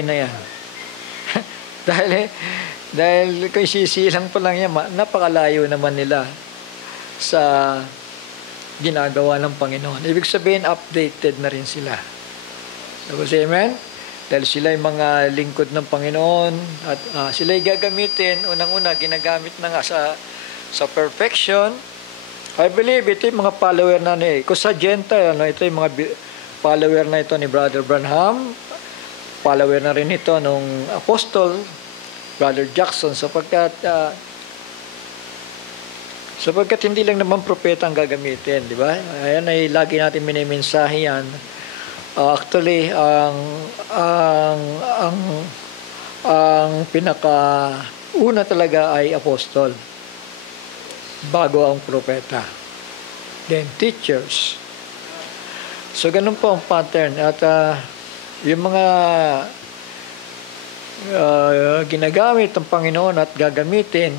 na yan. dahil, dahil kung sisilang pa lang yan, napakalayo naman nila sa ginagawa ng Panginoon. Ibig sabihin, updated na rin sila. Sabi siya, amen? Dahil sila yung mga lingkod ng Panginoon at sila yung gagamitin. Unang-una, ginagamit na nga sa perfection. I believe ito yung mga follower na kung sa Gentile, ito yung mga follower na ito ni Brother Branham, follower na rin ito nung Apostle, Brother Jackson, sapagkat hindi lang naman propeta ang gagamitin, di ba? Ayan ay lagi natin minimensahe yan. Actually, ang pinakauna talaga ay apostol, bago ang propeta. Then teachers. So ganun po ang pattern. At yung mga ginagamit ng Panginoon at gagamitin,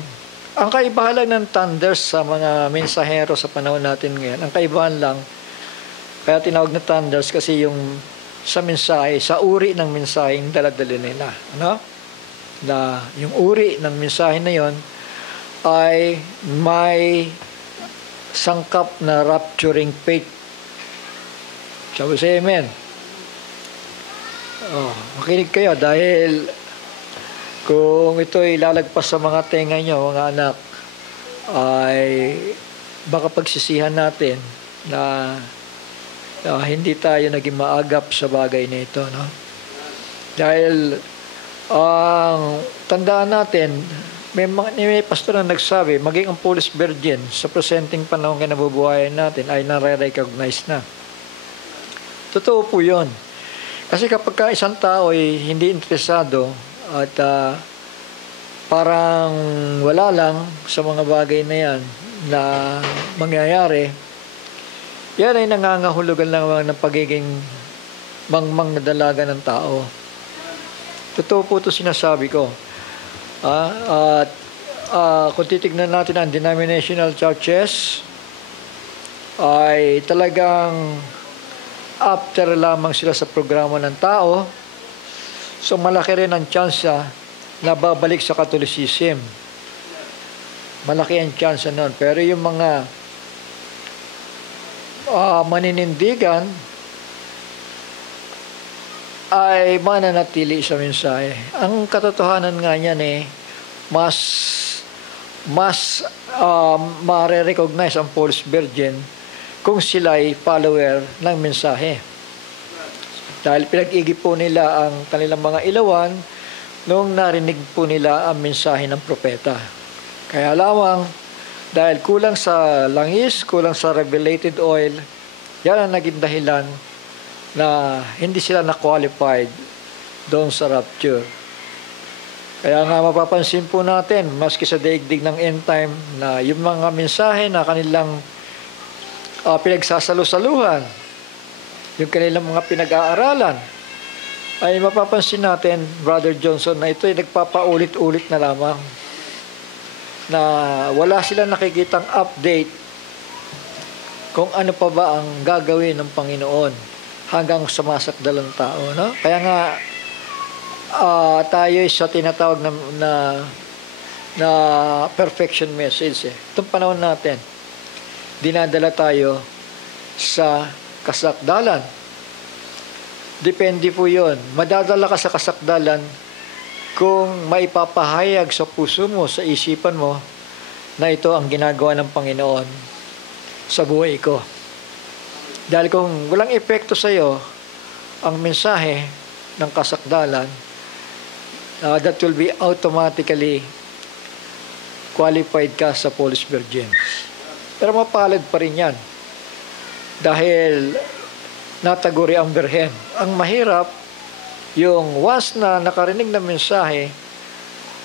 ang kaibahan lang ng thunders sa mga mensahero sa panahon natin ngayon, ang kaibahan lang, kaya tinawag na thunders kasi yung sa mensahe, sa uri ng mensahe yung daladala nila. Ano? Na yung uri ng mensahe na yon ay may sangkap na rapturing faith. Sabi sa amen. Makinig kayo dahil kung ito ay lalagpas sa mga tenga nyo, mga anak, ay baka pagsisihan natin na hindi tayo naging maagap sa bagay na ito. No? Dahil tandaan natin, may pastor na nagsabi, maging ang Polish Virgin sa presenting panahon kinabubuhayan natin ay nare-recognize na. Totoo po yun. Kasi kapag isang tao ay hindi interesado at parang wala lang sa mga bagay na yan na mangyayari, yan ay nangangahulugan lang ng pagiging mangmang na dalaga ng tao. Totoo po ito sinasabi ko. At kung titignan natin ang denominational churches, ay talagang after lamang sila sa programa ng tao, so malaki rin ang tsansa na babalik sa Catholicism. Malaki ang tsansa nun. Pero yung mga maninindigan ay mananatili sa mensahe. Ang katotohanan nga niyan mas ma-recognize ang Polish Virgin kung sila ay follower ng mensahe. Dahil pinag-igip po nila ang kanilang mga ilawan noong narinig po nila ang mensahe ng propeta. Kaya lamang, dahil kulang sa langis, kulang sa revelated oil, yan ang naging dahilan na hindi sila na-qualified doon sa rapture. Kaya nga mapapansin po natin, maski sa daigdig ng end time, na yung mga mensahe na kanilang pinagsasalo-saluhan, yung kanilang mga pinag-aaralan, ay mapapansin natin, Brother Johnson, na ito ay nagpapaulit-ulit na lamang, na wala silang nakikitang update kung ano pa ba ang gagawin ng Panginoon hanggang sumasakdalang tao. No? Kaya nga, tayo sa tinatawag na perfection message. Itong panahon natin, dinadala tayo sa kasakdalan. Depende po yun. Madadala ka sa kasakdalan kung maipapahayag sa puso mo, sa isipan mo, na ito ang ginagawa ng Panginoon sa buhay ko. Dahil kung walang epekto sa iyo ang mensahe ng kasakdalan, that will be automatically qualified ka sa Polish Virgins. Pero mapalad pa rin yan. Dahil nataguri ang birhen. Ang mahirap, yung once na nakarinig ng mensahe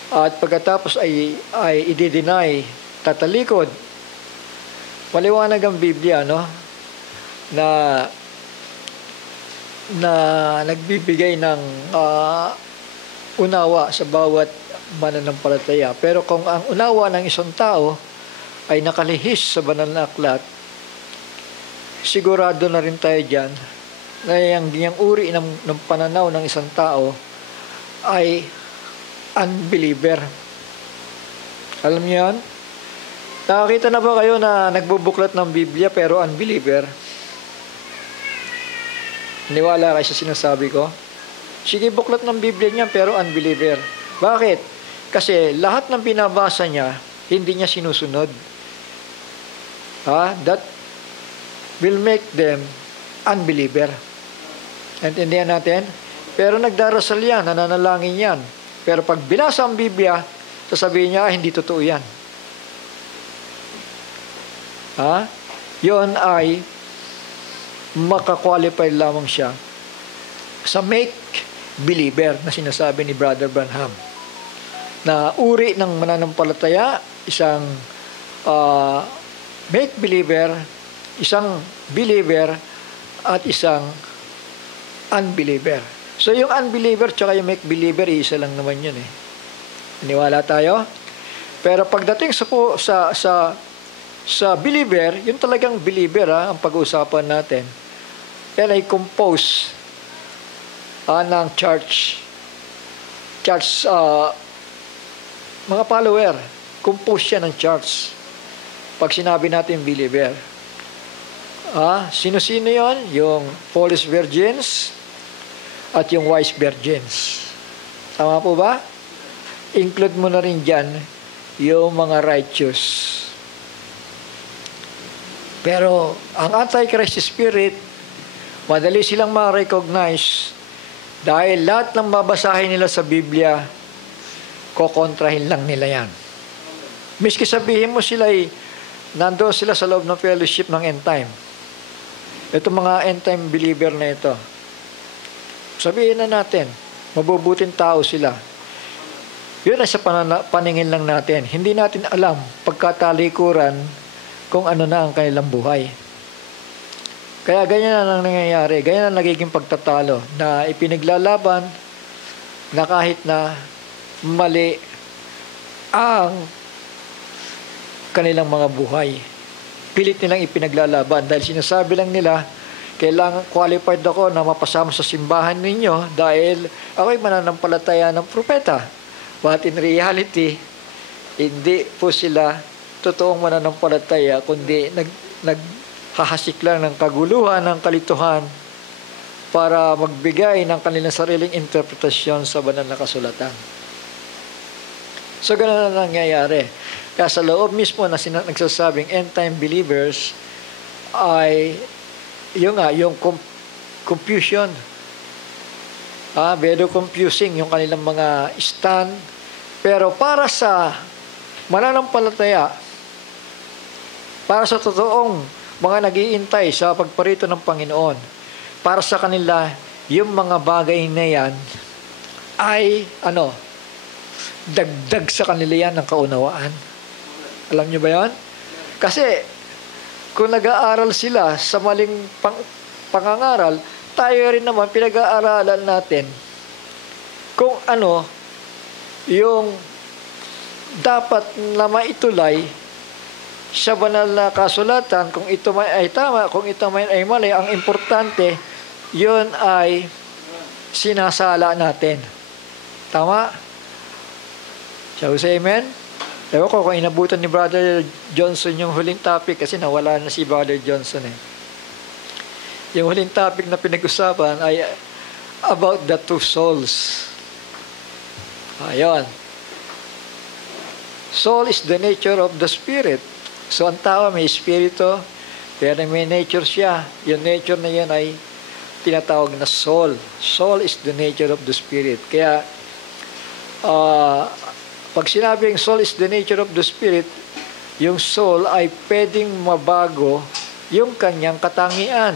at pagkatapos ay i-deny, tatalikod. Maliwanag ang Biblia, no? Na nagbibigay ng unawa sa bawat mananampalataya. Pero kung ang unawa ng isang tao ay nakalihis sa banal na aklat, sigurado na rin tayo dyan na yung uri ng pananaw ng isang tao ay unbeliever. Alam niyo yan? Nakakita na ba kayo na nagbubuklat ng Biblia pero unbeliever? Niwala kayo sa sinasabi ko? Sige, buklat ng Biblia niya pero unbeliever. Bakit? Kasi lahat ng binabasa niya, hindi niya sinusunod. That will make them unbeliever. Naintindihan natin? Pero nagdarasal yan, nananalangin yan. Pero pag binasa ang Biblia, sasabihin niya, hindi totoo yan. Yun ay makakwalify lamang siya sa make believer na sinasabi ni Brother Branham. Na uri ng mananampalataya, isang make believer, isang believer, at isang unbeliever. So yung unbeliever tsaka yung make believer, isa lang naman yun eh. Iniwala tayo? Pero pagdating sa believer, yun talagang believer ang pag-uusapan natin. Yan ay compose ng church, mga follower, compose siya ng church. Pag sinabi natin believer, sino-sino yon? Yung foolish virgins at yung wise virgins. Tama po ba? Include mo na rin dyan yung mga righteous. Pero ang Antichrist spirit, madali silang ma-recognize dahil lahat ng babasahin nila sa Biblia, kokontrahin lang nila yan. Miski sabihin mo nandoon sila sa loob ng fellowship ng end time. Ito mga end time believer na ito. Sabihin na natin, mabubuting tao sila. Yun ay sa paningin lang natin. Hindi natin alam pagkatalikuran kung ano na ang kanilang buhay. Kaya ganyan na lang nangyayari. Ganyan na nagiging pagtatalo na ipinaglalaban na kahit na mali ang kanilang mga buhay. Pilit nilang ipinaglalaban dahil sinasabi lang nila, kailangan qualified ako na mapasama sa simbahan ninyo dahil ako'y mananampalataya ng propeta. But in reality, hindi po sila totoong mananampalataya, kundi naghahasik lang ng kaguluhan, ng kalituhan para magbigay ng kanilang sariling interpretasyon sa banal na kasulatan. So, ganun na nangyayari. Kaya sa loob mismo na nagsasabing end-time believers ay yung confusion. Very confusing yung kanilang mga stand. Pero para sa mananampalataya, para sa totoong mga nag-iintay sa pagparito ng Panginoon, para sa kanila, yung mga bagay na yan ay dagdag sa kanila yan ng kaunawaan. Alam nyo ba yan? Kasi kung nag-aaral sila sa maling pangangaral, tayo rin naman pinag-aaralan natin kung ano yung dapat na maitulay sa banal na kasulatan. Kung ito ay tama, kung ito ay mali, ang importante, yun ay sinasala natin. Tama? Shall we say amen? Ewan ko kung inabutan ni Brother Johnson yung huling topic kasi nawala na si Brother Johnson eh. Yung huling topic na pinag-usapan ay about the two souls. Ayan. Soul is the nature of the spirit. So, ang tao may espiritu, pero may nature siya. Yung nature na yan ay tinatawag na soul. Soul is the nature of the spirit. Kaya, pag sinabing soul is the nature of the spirit, yung soul ay pwedeng mabago yung kanyang katangian,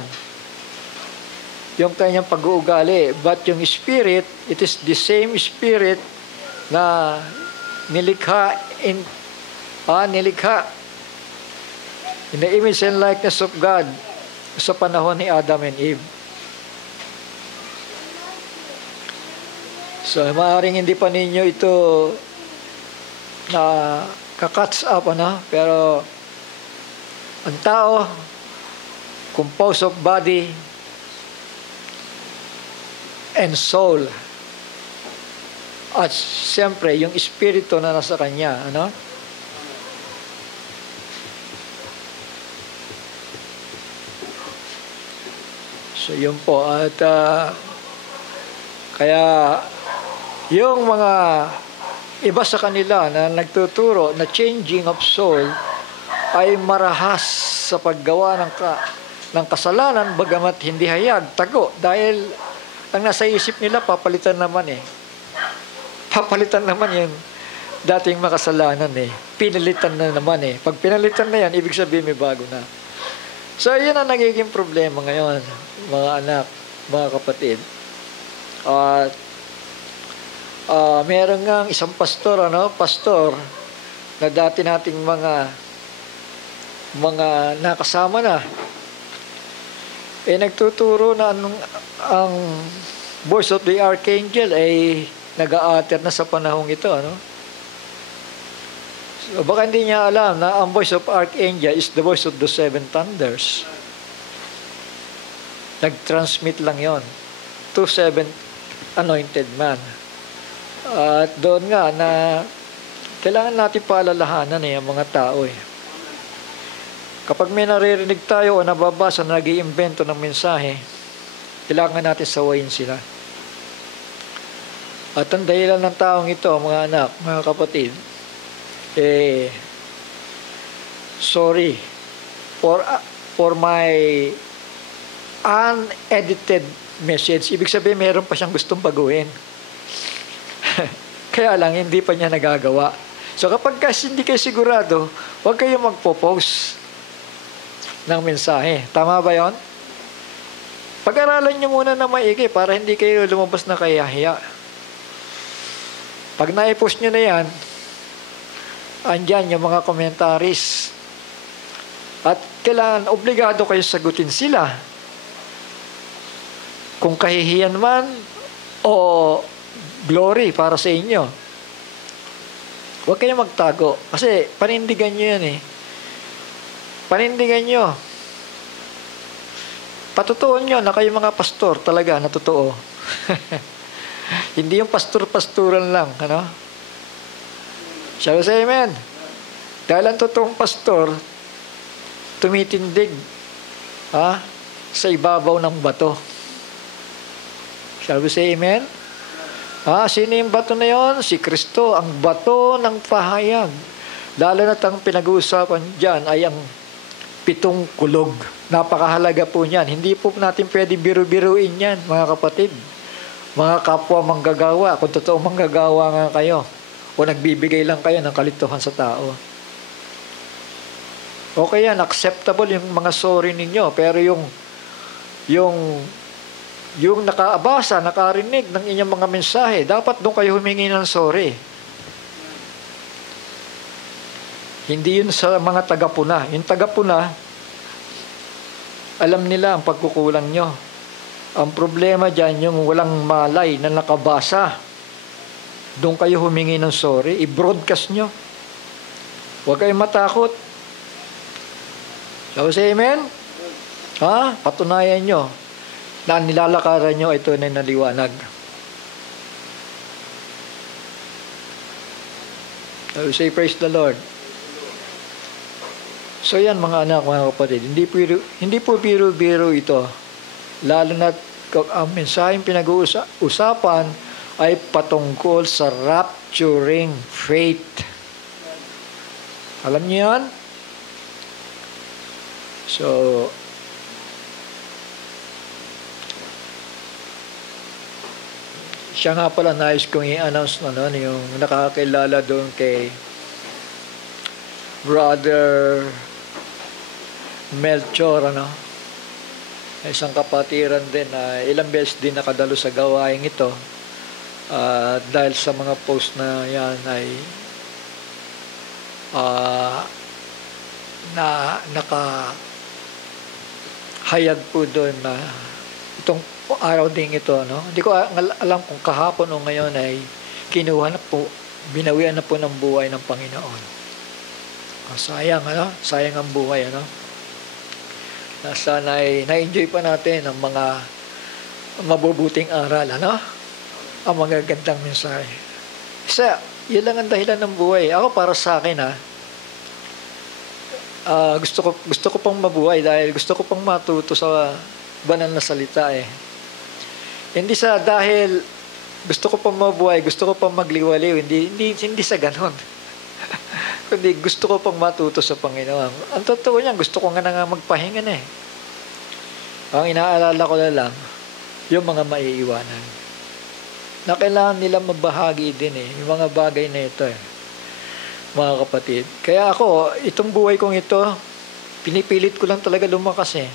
yung kanyang pag-uugali. But yung spirit, it is the same spirit na nilikha in the image and likeness of God sa panahon ni Adam and Eve. So, maaaring hindi pa ninyo ito na kakats up, pero ang tao composed of body and soul. At siyempre, yung espiritu na nasa kanya, ano? So, yun po. At kaya, yung mga iba sa kanila na nagtuturo na changing of soul ay marahas sa paggawa ng kasalanan, bagamat hindi hayag, tago. Dahil ang nasa isip nila, papalitan naman eh. Papalitan naman yung dating makasalanan eh. Pinalitan na naman eh. Pag pinalitan na yan, ibig sabihin may bago na. So, yun ang nagiging problema ngayon, mga anak, mga kapatid. At meron nga isang pastor, pastor, na dati nating mga nakasama na, nagtuturo na ang voice of the archangel ay nag-a-utter na sa panahong ito, So, baka hindi niya alam na ang voice of archangel is the voice of the seven thunders. Nag-transmit lang yon to seven anointed man. At doon nga na kailangan natin paalalahanan ang mga tao Kapag may naririnig tayo o nababasa na nag-iimbento ng mensahe, kailangan natin sawayin sila. At ang dahilan ng taong ito, mga anak, mga kapatid, sorry for my unedited message. Ibig sabihin, meron pa siyang gustong baguhin. Kaya lang, hindi pa niya nagagawa. So kapag kasi hindi kayo sigurado, huwag kayo magpo-post ng mensahe. Tama ba yon? Pag-aralan nyo muna na maigi para hindi kayo lumabas na kayahiya. Pag na-post nyo na yan, andyan yung mga commentaries. At kailangan, obligado kayo sagutin sila. Kung kahihiyan man o glory para sa inyo. Huwag kayong magtago. Kasi panindigan nyo yan Panindigan nyo. Patutuon nyo na kayo mga pastor talaga na totoo. Hindi yung pastor-pastoran lang. Shall we say amen? Dahil ang totoong pastor, tumitindig sa ibabaw ng bato. Shall we say amen? Sino yung bato na yon? Si Kristo, ang bato ng pahayag. Lalo na't ang pinag-uusapan dyan ay ang 7 kulog. Napakahalaga po niyan. Hindi po natin pwede biru-biruin yan, mga kapatid. Mga kapwa manggagawa, kung totoo manggagawa nga kayo, o nagbibigay lang kayo ng kalituhan sa tao. Okay yan, acceptable yung mga sorry ninyo, pero yung nakaabasa, nakarinig ng inyong mga mensahe, dapat doon kayo humingi ng sorry. Hindi yun sa mga tagapuna. Yung tagapuna, alam nila ang pagkukulang nyo. Ang problema dyan, yung walang malay na nakabasa. Doon kayo humingi ng sorry. I-broadcast nyo. Huwag kayong matakot. So, say amen? Patunayan nyo na nilalakaran nyo ito na naliwanag. So, say praise the Lord. So yan mga anak, mga kapatid, hindi po biro-biro ito. Lalo na ang mensaheng pinag-uusapan ay patungkol sa rapturing faith. Alam niyo yan? So, siya nga pala nais kong i-announce yung nakakilala doon kay Brother Melchor, isang kapatiran din na ilang beses din nakadalo sa gawain ito. Dahil sa mga post na yan ay nakahayag po doon na itong araw din ito. Hindi ko alam kung kahapon o ngayon ay kinuha na po, binawian na po ng buhay ng Panginoon. Sayang, sayang ang buhay, Sana ay na-enjoy pa natin ang mga mabubuting aral, ang magagandang mensahe. Kasi yun lang ang dahilan ng buhay. Ako para sa akin gusto ko pang mabuhay dahil gusto ko pang matuto sa banal na salita eh. Hindi dahil gusto ko pang mabuhay, gusto ko pang magliwaliw, hindi sa ganon. Kundi gusto ko pang matuto sa Panginoon. Ang totoo niyan, gusto ko nga magpahinga na eh. Ang inaalala ko na lang, yung mga maiiwanan. Na kailangan nila mabahagi din eh, yung mga bagay na ito eh, mga kapatid. Kaya ako, itong buhay kong ito, pinipilit ko lang talaga lumakas eh.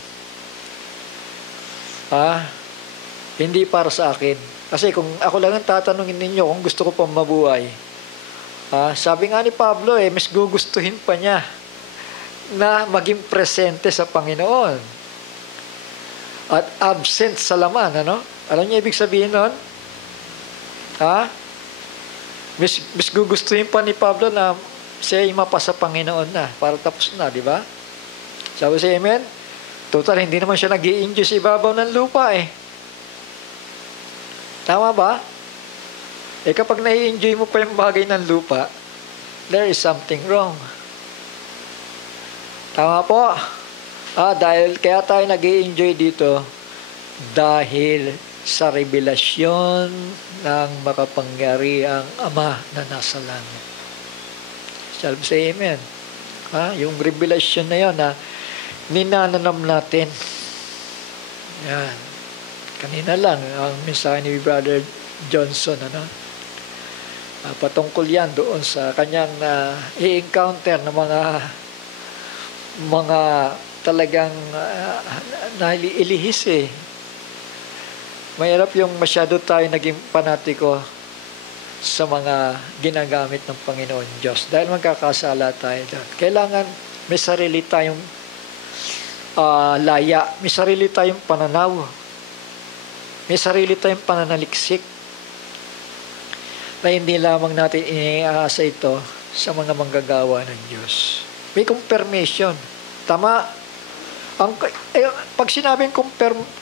Hindi para sa akin. Kasi kung ako lang ang tatanungin ninyo kung gusto ko pang mabuhay, sabi nga ni Pablo mas gugustuhin pa niya na maging presente sa Panginoon at absent sa laman, ano? Alam niyo ibig sabihin nun? Mas gugustuhin pa ni Pablo na siya ay mapasa Panginoon na para tapos na, di ba? Sabi siya, amen? Total, hindi naman siya nag-i-enjoy sa ibabaw ng lupa eh. Tama ba? Kapag nai-enjoy mo pa yung bagay ng lupa, there is something wrong. Tama po? Dahil kaya tayo nag-i-enjoy dito dahil sa revelasyon ng makapangyarihang Ama na nasa langit. Shall we say amen? Yung revelasyon na yun na ninanam natin. Yan. Kanina lang, ang mensahe ni Brother Johnson, patungkol yan doon sa kanyang i-encounter ng mga talagang nailihis eh. Mahirap yung masyado tayo naging panatiko sa mga ginagamit ng Panginoon Diyos dahil magkakasala tayo doon. Kailangan may sarili tayong laya, may sarili tayong pananaw, may sarili tayong pananaliksik na hindi lamang natin iniaasa ito sa mga manggagawa ng Diyos. May confirmation. Tama. Pag sinabing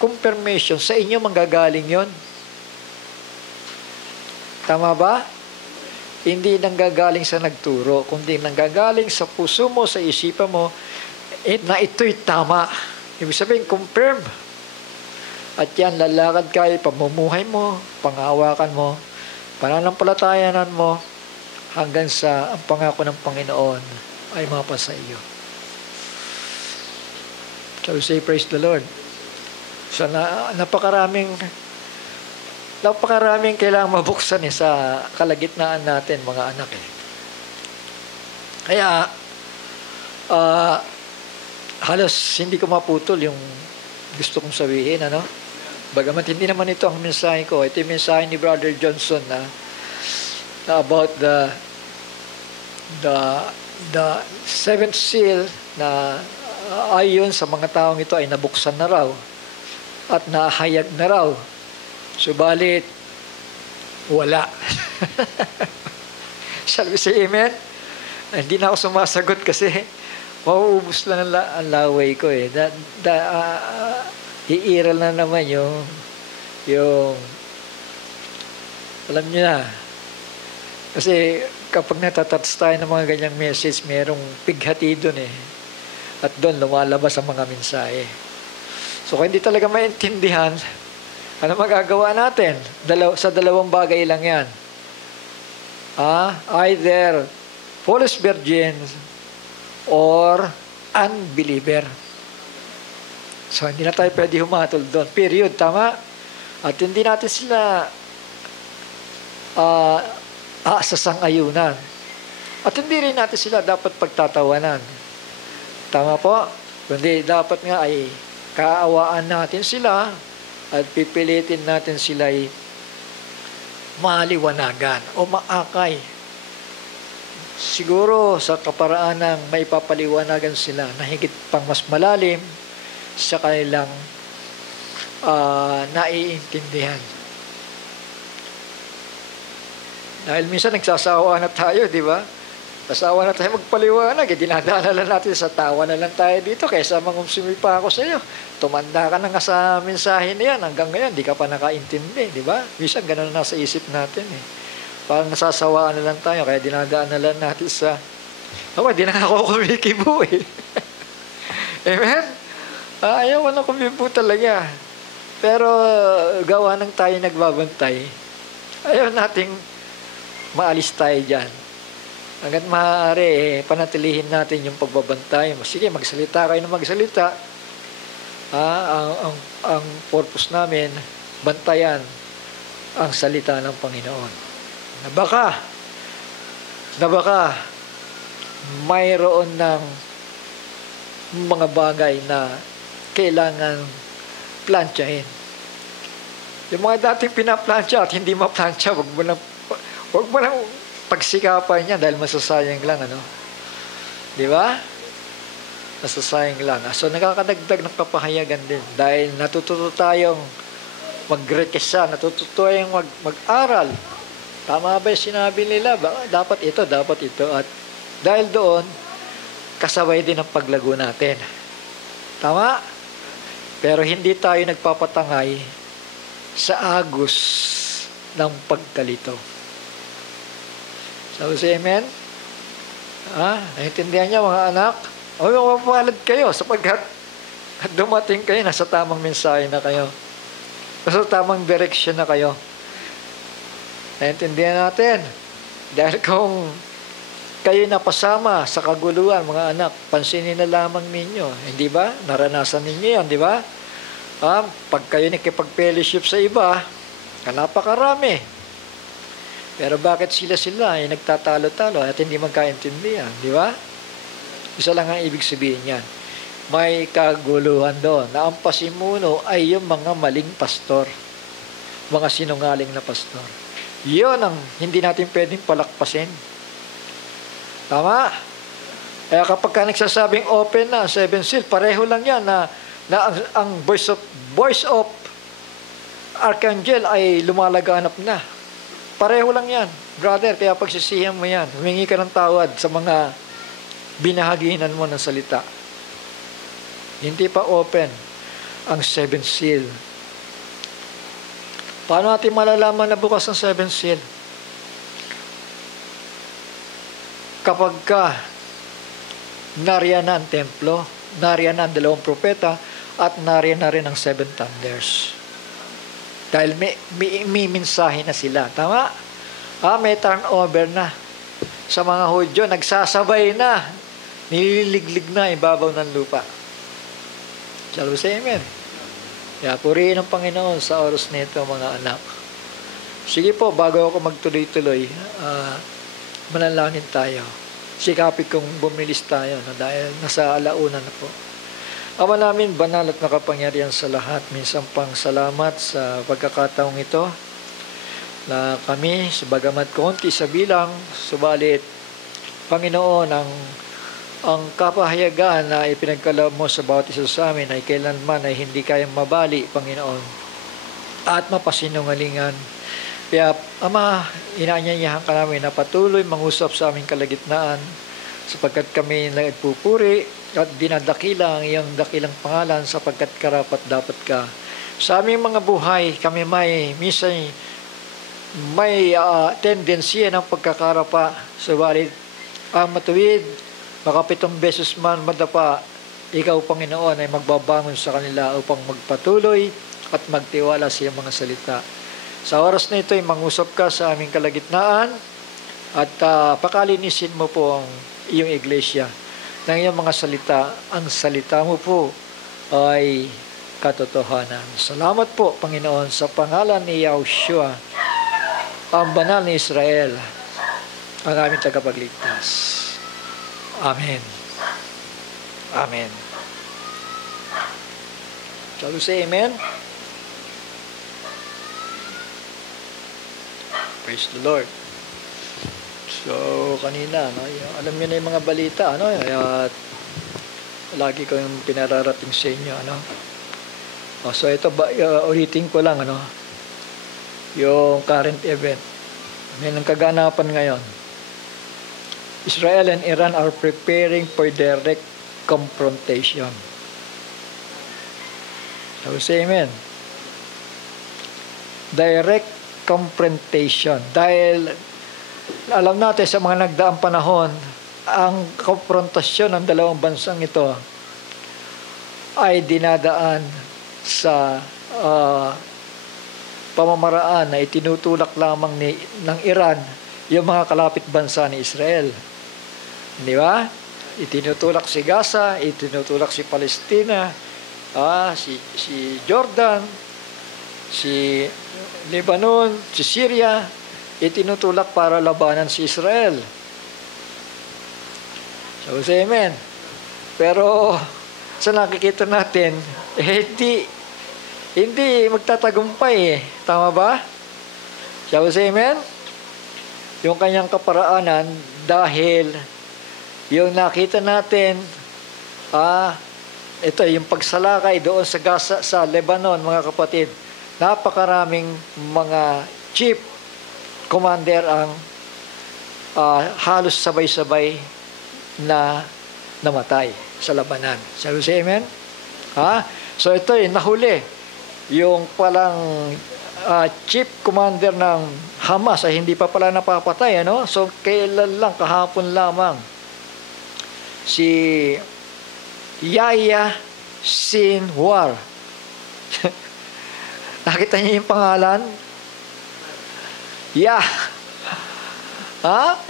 confirmation, sa inyo manggagaling yon. Tama ba? Hindi nanggagaling sa nagturo, kundi nanggagaling sa puso mo, sa isipan mo, na ito'y tama. Ibig sabihin, confirm. At yan, lalakad kayo, pamumuhay mo, panghawakan mo, pananampalatayanan mo, hanggang sa ang pangako ng Panginoon ay mapasa iyo. So we say, praise the Lord. So napakaraming kailangang mabuksan sa kalagitnaan natin, mga anak eh. Kaya, halos hindi ko maputol yung gusto kong sabihin, Bagamat hindi naman ito ang mensahe ko. Ito yung mensahe ni Brother Johnson na about the seventh seal na ayon sa mga taong ito ay nabuksan na raw at nahayag na raw. Subalit, wala. Shall we say amen? Hindi na ako sumasagot kasi mauubos lang ang laway ko eh. Iiral na naman yung alam niyo na. Kasi kapag natatats tayo ng mga ganyang message, merong pighati doon eh. At doon lumalabas ang mga mensahe. So kung hindi talaga maintindihan, ano magagawa natin? Sa dalawang bagay lang yan. Either false virgin or unbeliever. So, hindi na tayo pwede humatol doon. Period. Tama? At hindi natin sila sasang-ayunan. At hindi rin natin sila dapat pagtatawanan. Tama po? Kundi dapat nga ay kaawaan natin sila at pipilitin natin sila ay maliwanagan o maakay. Siguro sa kaparaan ng may papaliwanagan sila na higit pang mas malalim sa kanilang naiintindihan. Dahil minsan nagsasawa na tayo, di ba? Nasawa na tayo magpaliwanag. Dinadala lang natin sa tawa na lang tayo dito kaysa mangumsumi pa ako sa iyo. Tumanda ka na nga sa mensahe na yan. Hanggang ngayon, di ka pa nakaintindi, di ba? Minsan ganun na sa isip natin eh. Parang nasasawaan na lang tayo, kaya dinadaan na lang natin sa, ako, di na ako kumikibo eh. Amen? Ayaw ko na kumibo talaga. Pero gawa ng tayo nagbabantay, ayaw nating maalis tayo dyan. Hanggat maaari, panatilihin natin yung pagbabantay. Sige, magsalita kayo na magsalita. Ang purpose namin, bantayan ang salita ng Panginoon. Na baka, mayroon ng mga bagay na kailangan plantsahin. Yung mga dating pinaplantsa at hindi maplantsa, wag mo nang pagsikapan niya dahil masasayang lang, ano? Di ba? Masasayang lang. So, nakakadagdag ng kapahayagan din dahil natututo tayong mag-rekesa, natututo tayong mag-aral. Tama ba yung sinabi nila? Dapat ito. At dahil doon, kasabay din ang paglago natin. Tama? Pero hindi tayo nagpapatangay sa agos ng pagkalito. Sabi si Amen? Naintindihan niya mga anak? Mapapalad kayo sapagkat dumating kayo, nasa tamang mensahe na kayo. Nasa tamang direction na kayo. Naintindihan natin. Dahil kung kayo napasama sa kaguluhan, mga anak, pansinin na lamang ninyo. Hindi ba? Naranasan ninyo yan, di ba? Pag kayo nakipag-fellowship sa iba, napakarami. Pero bakit sila ay nagtatalo-talo at hindi magkaintindihan, di ba? Isa lang ang ibig sabihin niyan. May kaguluhan doon na ang pasimuno ay yung mga maling pastor, mga sinungaling na pastor. Yun ang hindi natin pwedeng palakpasin. Tama? Kaya kapag ka nagsasabing open na, 7 seal, pareho lang yan na ang voice of Archangel ay lumalaganap na. Pareho lang yan, brother. Kaya pagsisihan mo yan, humingi ka ng tawad sa mga binahaginan mo ng salita. Hindi pa open ang 7 seal. Paano natin malalaman na bukas ang 7 seal? Kapag ka nariyan na ang templo, nariyan na ang 2 propeta, at nariyan na rin ang 7 thunders. Dahil may mensahe na sila. Tama? May turnover na. Sa mga Hudyo, nagsasabay na. Nililiglig na ibabaw ng lupa. Shall we say amen? Kaya purihin ang Panginoon sa oras nito, mga anak. Sige po, bago ako magtuloy-tuloy, manalangin tayo. Sikapin kong bumilis tayo dahil nasa alauna na po. Ama namin, banal at nakapangyarihan sa lahat, minsan pang salamat sa pagkakataong ito na kami, bagamat konti sa bilang, subalit, Panginoon, ang kapahayagan na ipinagkaloob mo sa bawat isa sa amin ay kailanman ay hindi kayang mabali, Panginoon, at mapasinungalingan. Kaya, Ama, inaanyayahan ka namin na patuloy mangusap sa aming kalagitnaan sapagkat kami nagpupuri at dinadakila ang iyong dakilang pangalan sapagkat karapat dapat ka. Sa aming mga buhay, kami minsan may tendency ng pagkakarapa. Subalit, ang matuwid, baka 7 beses man madapa, ikaw, Panginoon, ay magbabangon sa kanila upang magpatuloy at magtiwala sa iyong mga salita. Sa oras na ito ay mangusap ka sa aming kalagitnaan at pakalinisin mo po ang iyong iglesia ng iyong mga salita. Ang salita mo po ay katotohanan. Salamat po, Panginoon, sa pangalan ni Yahushua, ang banal ni Israel, ang aming tagapagligtas. Amen. Amen. Shall we say amen? Praise the Lord. So, kanina, alam niyo na yung mga balita, at lagi ko yung pinararating sa inyo, So, ito, ulitin ko lang, yung current event. May kaganapan ngayon. Israel and Iran are preparing for direct confrontation. So, say amen. Direct confrontation. Dahil Alam natin sa mga nagdaang panahon, ang konfrontasyon ng dalawang bansang ito ay dinadaan sa pamamaraan na itinutulak lamang ng Iran yung mga kalapit bansa ni Israel. Di ba? Itinutulak si Gaza, itinutulak si Palestina, si Jordan, si Lebanon, si Syria, itinutulak para labanan si Israel. So, say amen. Pero sa nakikita natin, hindi magtatagumpay eh. Tama ba? Shall we say amen? Yung kanyang kaparaanan dahil yung nakita natin, ito yung pagsalakay doon sa Gaza, sa Lebanon, mga kapatid. Napakaraming mga chief commander ang halos sabay-sabay na namatay sa labanan. Shall we say amen? So ito nahuli. Yung palang chief commander ng Hamas ay hindi pa pala napapatay. So kailan lang, kahapon lamang, si Yahya Sinwar. Nakita niyo yung pangalan?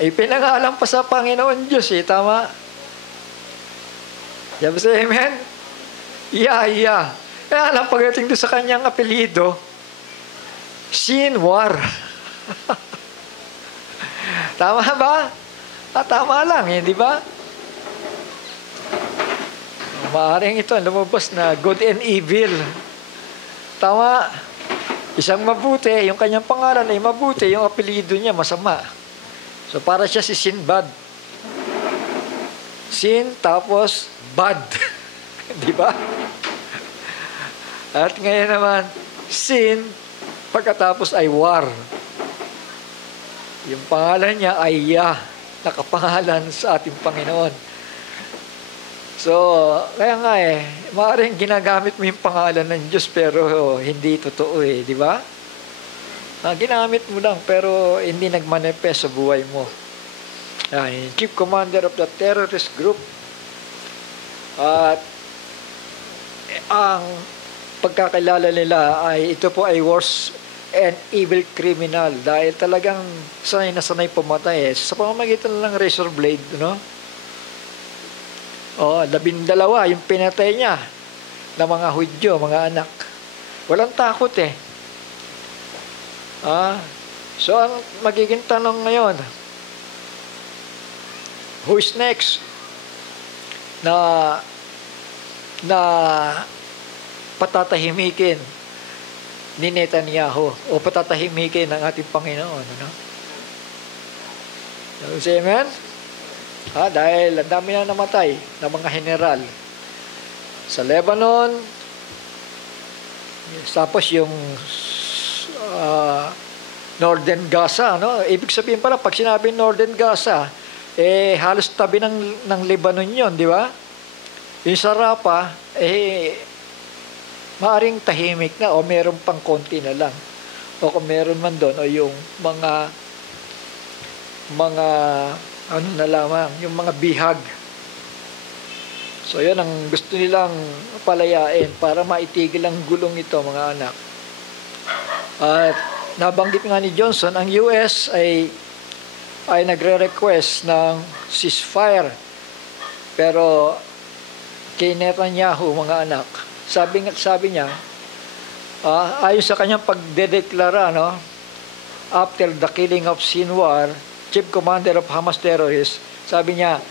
Pinangalan pa sa Panginoon Diyos tama? Sabi sa amen? Yahya. Kaya lang pagdating doon sa kanyang apelido, Sinwar. Tama ba? Tama lang, di ba? Maaaring ito lumabas na good and evil. Tama. Isang mabuti, yung kanyang pangalan ay mabuti, yung apelido niya masama. So para siya si Sinbad. Sin tapos bad. Di ba? At ngayon naman, sin pagkatapos ay war. Yung pangalan niya ay Yah, nakapangalan sa ating Panginoon. So, kaya nga maaaring ginagamit mo yung pangalan ng Diyos pero hindi totoo di ba? Ginamit mo lang pero hindi nagmanifest sa buhay mo. Chief commander of the terrorist group. At ang pagkakilala nila ay ito po ay worse and evil criminal dahil talagang sanay na sanay pumatay sa pamamagitan lang razor blade, 12 yung pinatay niya na mga Hudyo, mga anak. Walang takot So ang magiging tanong ngayon, who is next na patatahimikin ni Netanyahu o patatahimikin ng ating Panginoon, Say amen? Dahil ang dami na namatay ng mga general sa Lebanon, tapos yung Northern Gaza, Ibig sabihin pala, pag sinabi Northern Gaza, halos tabi ng Lebanon yun, di ba? Yung sa Rafah, maaring tahimik na o meron pang konti na lang. O kung meron man doon, o yung mga ano na lamang, yung mga bihag. So yun ang gusto nilang palayain para maitigil ang gulong ito, mga anak. At nabanggit nga ni Johnson, ang US ay nagre-request ng ceasefire. Pero kay Netanyahu, mga anak, sabi niya, ayon sa kanyang pagdedeklara, after the killing of Sinwar, chief commander of Hamas terrorists, sabi niya,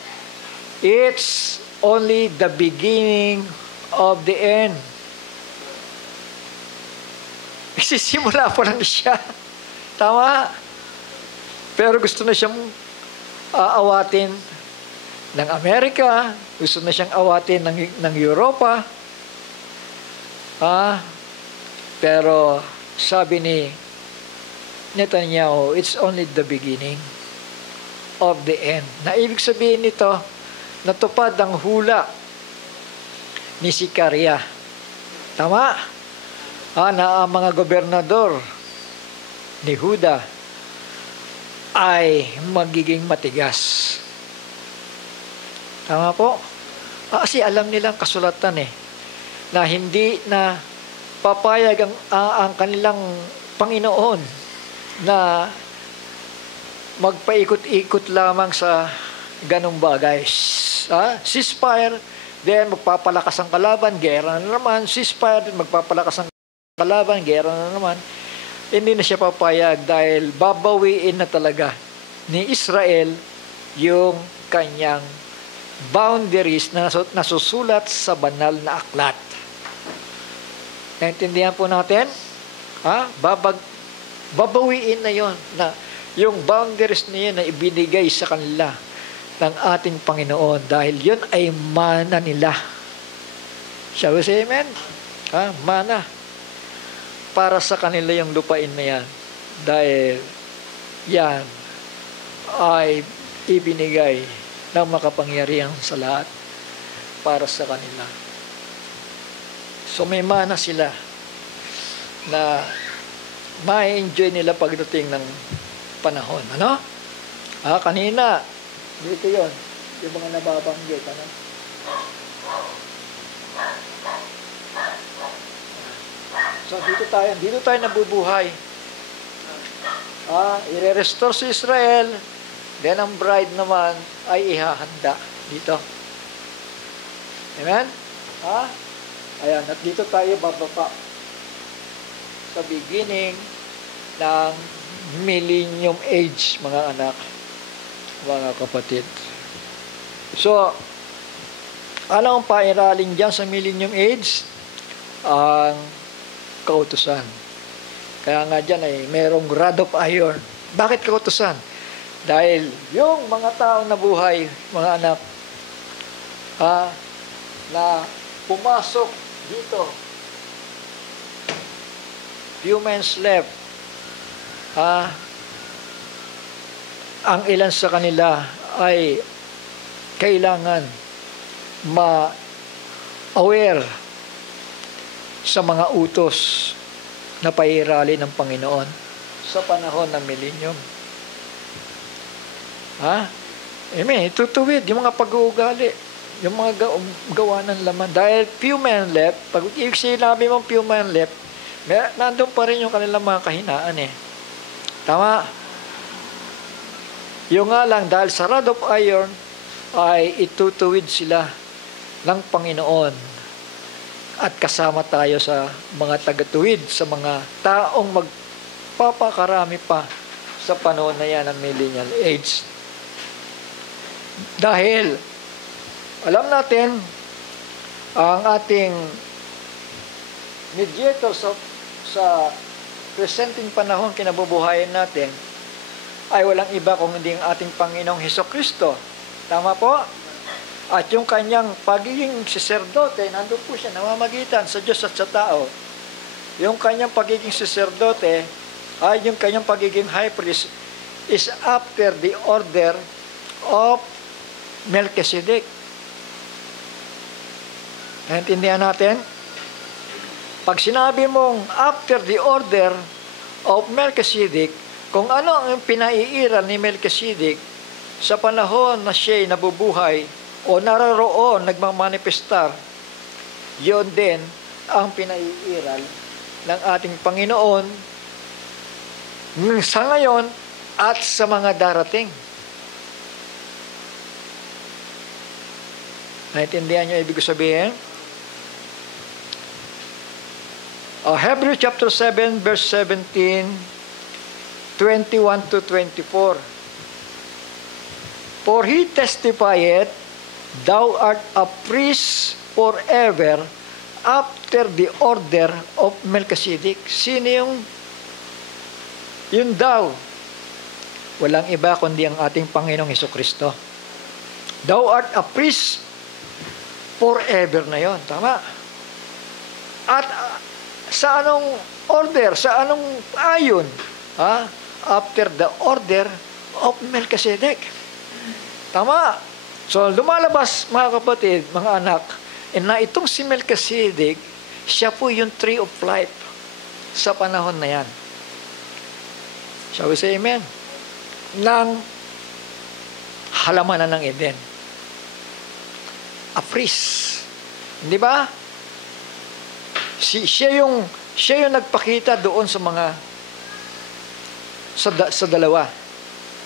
it's only the beginning of the end. Nagsisimula pa lang siya. Tama. Pero gusto na siyang awatin ng Amerika, gusto na siyang awatin ng Europa. Pero sabi ni Netanyahu, it's only the beginning of the end. Na ibig sabihin nito, natupad ang hula ni Sikaria. Tama? Na ang mga gobernador ni Huda ay magiging matigas. Tama po? Kasi alam nilang kasulatan na hindi na papayag ang kanilang Panginoon na magpaikot-ikot lamang sa ganong bagay. Ceasefire, then magpapalakas ang kalaban, gera na naman. Ceasefire, then magpapalakas ang kalaban, gera na naman. Hindi na siya papayag dahil babawiin na talaga ni Israel yung kanyang boundaries na nasusulat sa banal na aklat. Naintindihan po natin? Babawiin na yon, na yung boundaries na yun na ibinigay sa kanila ng ating Panginoon dahil yun ay mana nila. Shall we say amen? Mana. Para sa kanila yung lupain na yan dahil yan ay ibinigay ng makapangyarihan sa lahat para sa kanila. So may mana sila na ma-enjoy nila pagdating ng panahon. Ano? Kanina, dito yon, yung mga nababanggit. Ano? So dito tayo nabubuhay. I-restore si Israel, then ang bride naman ay ihahanda dito. Amen? Ayan, at dito tayo bababa sa beginning ng millennium age, mga anak, mga kapatid. So, ano ang pairaling dyan sa millennium age? Ang kautusan. Kaya nga dyan ay merong rod of iron. Bakit kautusan? Dahil yung mga taong nabuhay, mga anak, na pumasok dito, few months left, ang ilan sa kanila ay kailangan ma-aware sa mga utos na pairali ng Panginoon sa panahon ng millennium. Amen. Tutuwid yung mga pag-uugali, yung mga gawa ng laman. Dahil few men left, pag sinabi mong few men left, nandun pa rin yung kanilang mga kahinaan Tama? Yung nga lang, dahil sa rod of iron, ay itutuwid sila ng Panginoon. At kasama tayo sa mga tagatuwid, sa mga taong magpapakarami pa sa panahon na yan ng millennial age. Dahil, alam natin, ang ating mediator sa presenting panahon kinabubuhayan natin ay walang iba kung hindi ang ating Panginoong Hesukristo. Tama po? At yung kanyang pagiging saserdote, nandun po siya, namamagitan sa Diyos at sa tao. Yung kanyang pagiging saserdote, ay yung kanyang pagiging high priest, is after the order of Melchizedek. Naintindihan natin? Pag sinabi mong after the order of Melchizedek, kung ano ang pinaiiral ni Melchizedek sa panahon na siya'y nabubuhay o naroroon, nagmamanifestar, yun din ang pinaiiral ng ating Panginoon sa ngayon at sa mga darating. Naintindihan niyo ibig sabihin? Hebrews chapter 7, verse 17, 21 to 24. For he testifieth, thou art a priest forever after the order of Melchizedek. Sino yung thou? Walang iba kundi ang ating Panginoong Hesukristo. Thou art a priest forever na yon. Tama? At sa anong order? Sa anong ayon? After the order of Melchizedek. Tama? So, lumalabas, mga kapatid, mga anak, na itong si Melchizedek, siya po yung tree of life sa panahon na yan. Shall we say amen? ng halamanan ng Eden. A priest. Di ba? Siya yung nagpakita doon sa mga sa dalawa,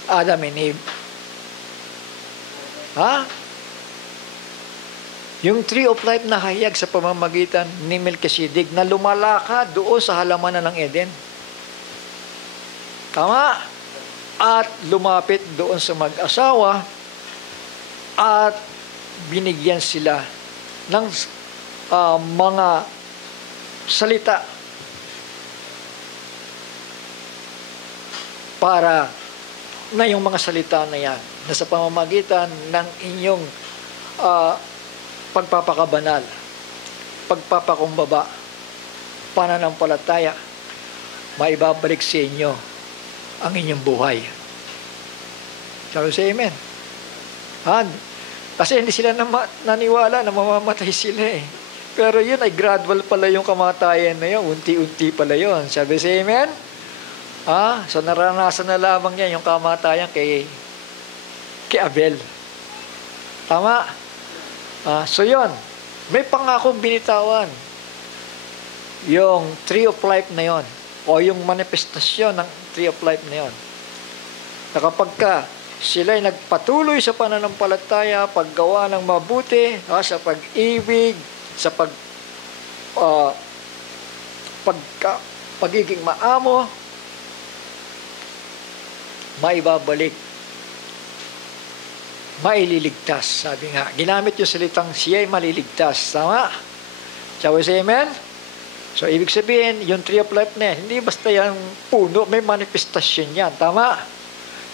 Adam and Eve. Ha? Yung tree of life na hayag sa pamamagitan ni Melchizedek na lumalakad doon sa halamanan ng Eden. Tama? At lumapit doon sa mag-asawa at binigyan sila ng mga salita para na yung mga salita na yan na sa pamamagitan ng inyong pagpapakabanal, pagpapakumbaba, pananampalataya, maibabalik sa inyo ang inyong buhay. Sabi sa amen. Kasi hindi sila naniwala na mamamatay sila eh. Pero yun ay gradual pala yung kamatayan na yun. Unti-unti pala yun. Sabi sa amen. So naranasan na lamang niya yung kamatayan kay Abel. Tama? So yun, may pangakong binitawan. Yung tree of life na yon, o yung manifestasyon ng tree of life na yon, na kapag sila'y nagpatuloy sa pananampalataya, paggawa ng mabuti, sa pag-ibig, sa pagiging maamo, maibabalik, maililigtas. Sabi nga, ginamit yung salitang siya'y maliligtas. Tama? Shall we say amen? So, ibig sabihin, yung tree of life na yan, hindi basta yung puno, may manifestasyon yan. Tama?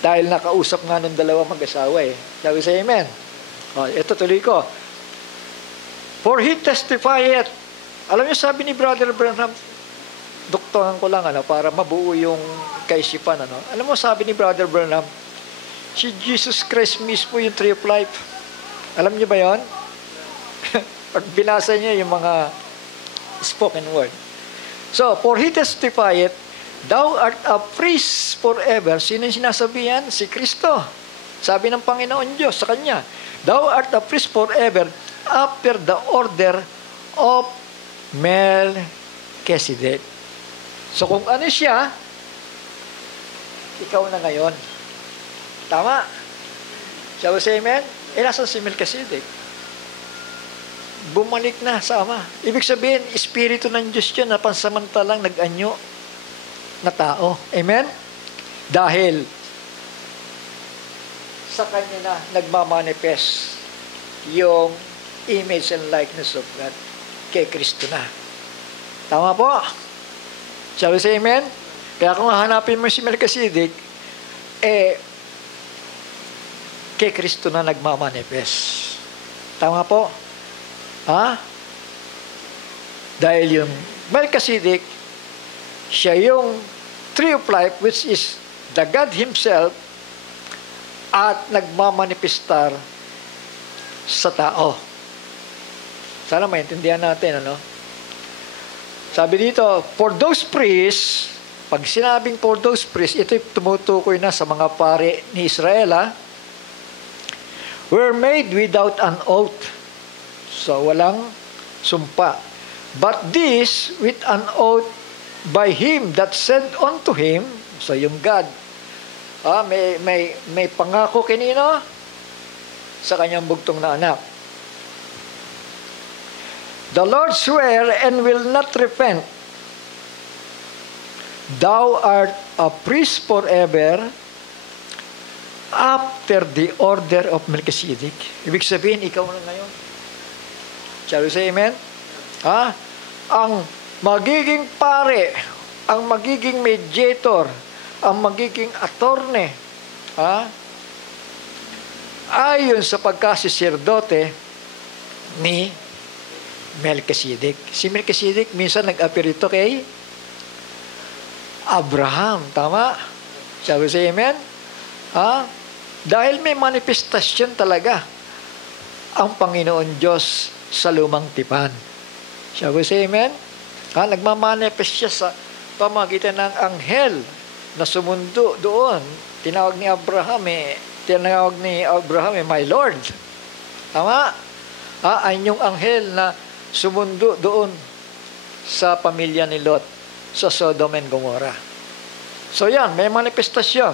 Dahil nakausap nga ng dalawa mag-asawa eh. Shall we say amen? Ito tuloy ko. For he testified. Alam niyo, sabi ni Brother Branham, doktoran ko lang, para mabuo yung kaisipan. Alam mo, sabi ni Brother Branham, si Jesus Christ mismo yung tree of life. Alam niyo ba yon? Pag binasa niya yung mga spoken word. So, for he testified, thou art a priest forever. Sino yung sinasabihan? Si Kristo. Sabi ng Panginoon Diyos sa Kanya, thou art a priest forever after the order of Melchizedek. So, kung ano siya, ikaw na ngayon. Tama? Shall we say amen? Nasan si Melchizedek? Bumalik na sa Ama. Ibig sabihin, Espiritu ng Diyos yun na pansamantalang nag-anyo na tao. Amen? Dahil sa Kanya na nagmamanifest yung image and likeness of God kay Kristo na. Tama po? Shall we say amen? Kaya kung hahanapin mo si Melchizedek, kay Kristo na nagmamanifest. Tama po? Dahil yung Melchizedek, siya yung tree of life, which is the God Himself, at nagmamanifestar sa tao. Sana maintindihan natin, Sabi dito, for those priests, pag sinabing for those priests, ito'y tumutukoy na sa mga pari ni Israel, were made without an oath. So, walang sumpa. But this, with an oath by Him that said unto Him, so yung God, may pangako kanino? Sa kanyang bugtong na anak. The Lord swear and will not repent. Thou art a priest forever after the order of Melchizedek. Ibig sabihin, ikaw na ngayon. Shall we say amen? Ang magiging pare, ang magiging mediator, ang magiging attorney, ayon sa pagkasisirdote ni Melchizedek. Si Melchizedek minsan nag-appear ito kay Abraham. Tama? Shall we say amen? Dahil may manifestasyon talaga ang Panginoon Diyos sa lumang tipan. Shall we say amen? Nagmamanifest siya sa pamagitan ng anghel na sumundo doon tinawag ni Abraham, my Lord. Tama? Ay yung anghel na sumundo doon sa pamilya ni Lot sa Sodom and Gomorrah. So yan, may manifestasyon.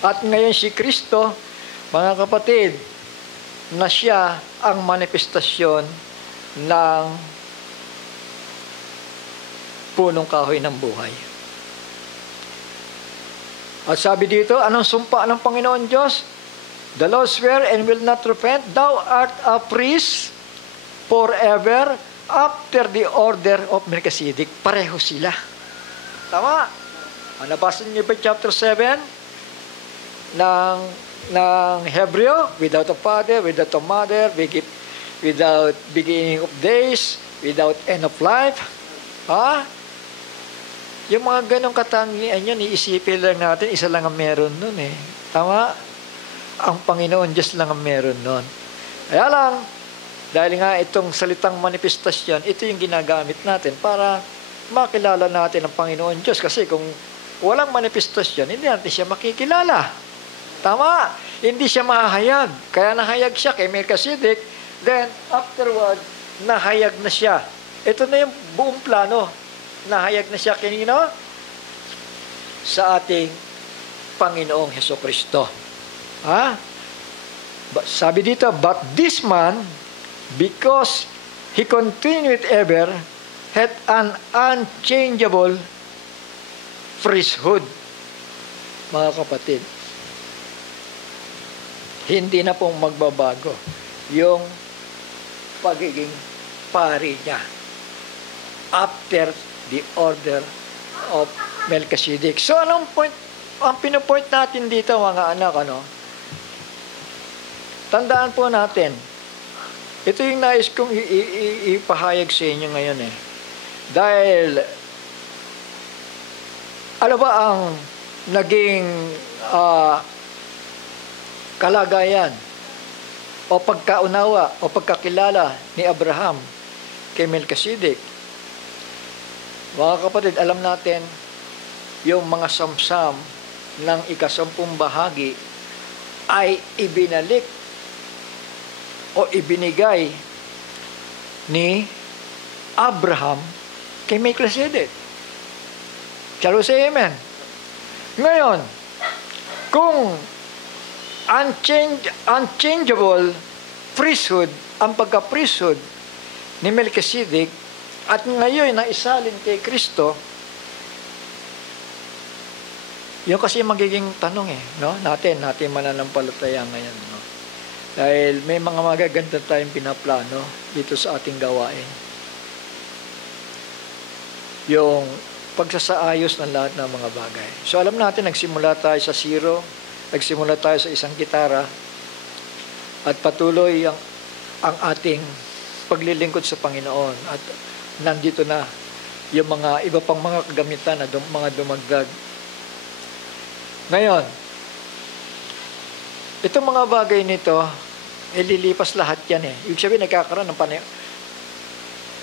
At ngayon si Kristo, mga kapatid, na siya ang manifestasyon ng punong kahoy ng buhay. At sabi dito, anong sumpa ng Panginoon Diyos? The Lord swear and will not repent, thou art a priest forever after the order of Melchizedek. Pareho sila. Tama? Nabasa niyo ba chapter 7 ng Hebreo? Without a father, without a mother, without beginning of days, without end of life. Yung mga ganong katangian yan, iisipin lang natin, isa lang ang meron nun eh. Tama? Ang Panginoon Diyos lang ang meron nun. Kaya lang, dahil nga itong salitang manifestasyon, ito yung ginagamit natin para makilala natin ang Panginoon Diyos. Kasi kung walang manifestasyon, hindi natin siya makikilala. Tama? Hindi siya mahahayag. Kaya nahayag siya kay Melchizedek, then afterward, nahayag na siya. Ito na yung buong plano. Nahayag na siya kanino? Sa ating Panginoong Hesukristo. Sabi dito, but this man, because he continued ever, had an unchangeable priesthood. Mga kapatid, hindi na pong magbabago yung pagiging pari niya after the order of Melchizedek. So, anong point? Ang pinupoint natin dito, mga anak, tandaan po natin, ito yung nais kong ipahayag sa inyo ngayon eh. Dahil, ano ba ang naging kalagayan o pagkaunawa o pagkakilala ni Abraham kay Melchizedek? Mga kapatid, alam natin yung mga samsam ng ikasampung bahagi ay ibinalik o ibinigay ni Abraham kay Melchizedek. Shall we say amen? Ngayon, kung unchangeable priesthood, ang pagka-priesthood ni Melchizedek, at ngayon naisalin kay Kristo, yun kasi magiging tanong natin mananampalataya ngayon. Dahil may mga magaganda tayong pinaplano dito sa ating gawain. Yung pagsasaayos ng lahat ng mga bagay. So alam natin, nagsimula tayo sa zero, nagsimula tayo sa isang gitara, at patuloy ang ating paglilingkod sa Panginoon. At nandito na yung mga iba pang mga kagamitan na mga dumagdag. Ngayon, itong mga bagay nito, lilipas lahat yan eh. Ibig sabihin, nagkakaroon ng